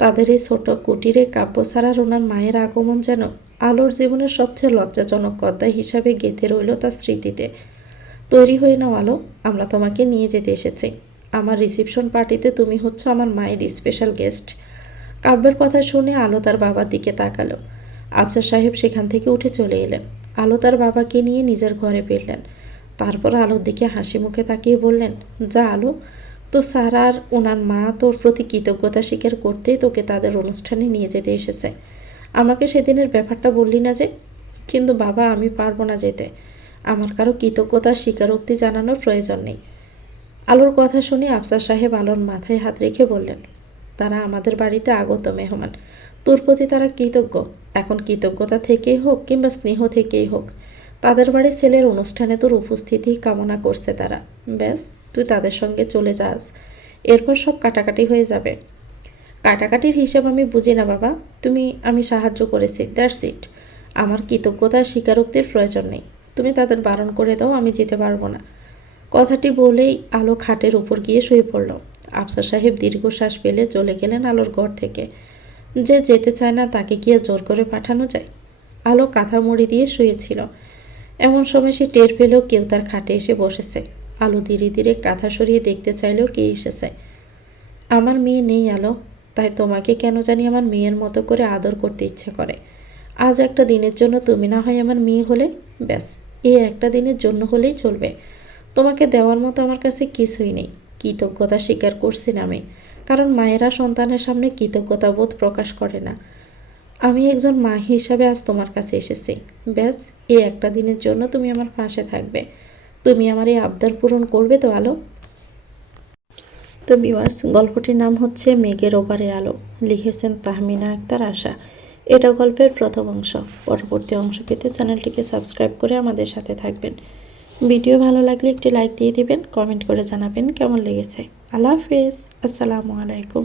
তাদের এই ছোট কুটিরে কাব্য ছাড়ার ওনার মায়ের আগমন যেন আলোর জীবনের সবচেয়ে লজ্জাজনক অধ্যায় হিসাবে গেঁথে রইল তার স্মৃতিতে। তৈরি হয়ে নাও আলো, আমরা তোমাকে নিয়ে যেতে এসেছি। আমার রিসেপশন পার্টিতে তুমি হচ্ছ আমার মায়ের স্পেশাল গেস্ট। কাব্যের কথা শুনে আলো তার বাবার দিকে তাকালো। আফসার সাহেব সেখান থেকে উঠে চলে এলেন। আলো তার বাবাকে নিয়ে নিজের ঘরে ফিরলেন। তারপর আলোর দিকে হাসি মুখে তাকিয়ে বললেন, যা আলো, তো স্যার আর ওনার মা তোর প্রতি কৃতজ্ঞতা স্বীকার করতেই তোকে তাদের অনুষ্ঠানে নিয়ে যেতে এসেছে। আমাকে সেদিনের ব্যাপারটা বললি না যে? কিন্তু বাবা, আমি পারবো না যেতে। আমার কারো কৃতজ্ঞতার স্বীকারোক্তি জানানোর প্রয়োজন নেই। আলোর কথা শুনে আফসার সাহেব আলোর মাথায় হাত রেখে বললেন, তারা আমাদের বাড়িতে আগত মেহমান। তোর প্রতি তারা কৃতজ্ঞ। এখন কৃতজ্ঞতা থেকেই হোক কিংবা স্নেহ থেকেই হোক, তাদের বাড়ি ছেলের অনুষ্ঠানে তোর উপস্থিতি কামনা করছে তারা। ব্যাস, তুই তাদের সঙ্গে চলে যাস। এরপর সব কাটাকাটি হয়ে যাবে। কাটাকাটির হিসাব আমি বুঝি না বাবা। আমি সাহায্য করেছি, দ্যাটস ইট। আমার কৃতজ্ঞতার স্বীকারোক্তির প্রয়োজন নেই। তুমি তাদের বারণ করে দাও, আমি যেতে পারবো না। কথাটি বলেই আলো খাটের উপর গিয়ে শুয়ে পড়ল। আফসার সাহেব দীর্ঘশ্বাস ফেলে চলে গেলেন আলোর ঘর থেকে। যে যেতে চায় না তাকে কি জোর করে পাঠানো যায়? আলো কাঁথা মুড়ি দিয়ে শুয়েছিল। এমন সময় সে টের পেল কেউ তার খাটে এসে বসেছে। আলো ধীরে ধীরে কাঁথা সরিয়ে দেখতে চাইলেও কে এসেছে। আমার মেয়ে নেই আলো, তাই তোমাকে কেন জানি আমার মেয়ের মতো করে আদর করতে ইচ্ছে করে। আজ একটা দিনের জন্য তুমি না হয় আমার মেয়ে হলে, ব্যাস, এই একটা দিনের জন্য হলেই চলবে। তোমাকে দেওয়ার মতো আমার কাছে কিছুই নেই। কৃতজ্ঞতা স্বীকার করছি না আমি, কারণ মায়েরা সন্তানের সামনে কৃতজ্ঞতা বোধ প্রকাশ করে না। আমি একজন মা হিসাবে আজ তোমার কাছে এসেছি। ব্যাস, এই একটা দিনের জন্য তুমি আমার পাশে থাকবে। তুমি আমার এই আবদার পূরণ করবে তো আলো? তো ভিউয়ার্স, গল্পটির নাম হচ্ছে মেঘের ওপারে আলো। লিখেছেন তাহমিনা আক্তার আশা। এটা গল্পের প্রথম অংশ। পরবর্তী অংশ পেতে চ্যানেলটিকে সাবস্ক্রাইব করে আমাদের সাথে থাকবেন। ভিডিও ভালো লাগলে একটি লাইক দিয়ে দিবেন, কমেন্ট করে জানাবেন কেমন লেগেছে। আল্লাহ হাফেজ, আসসালামু আলাইকুম।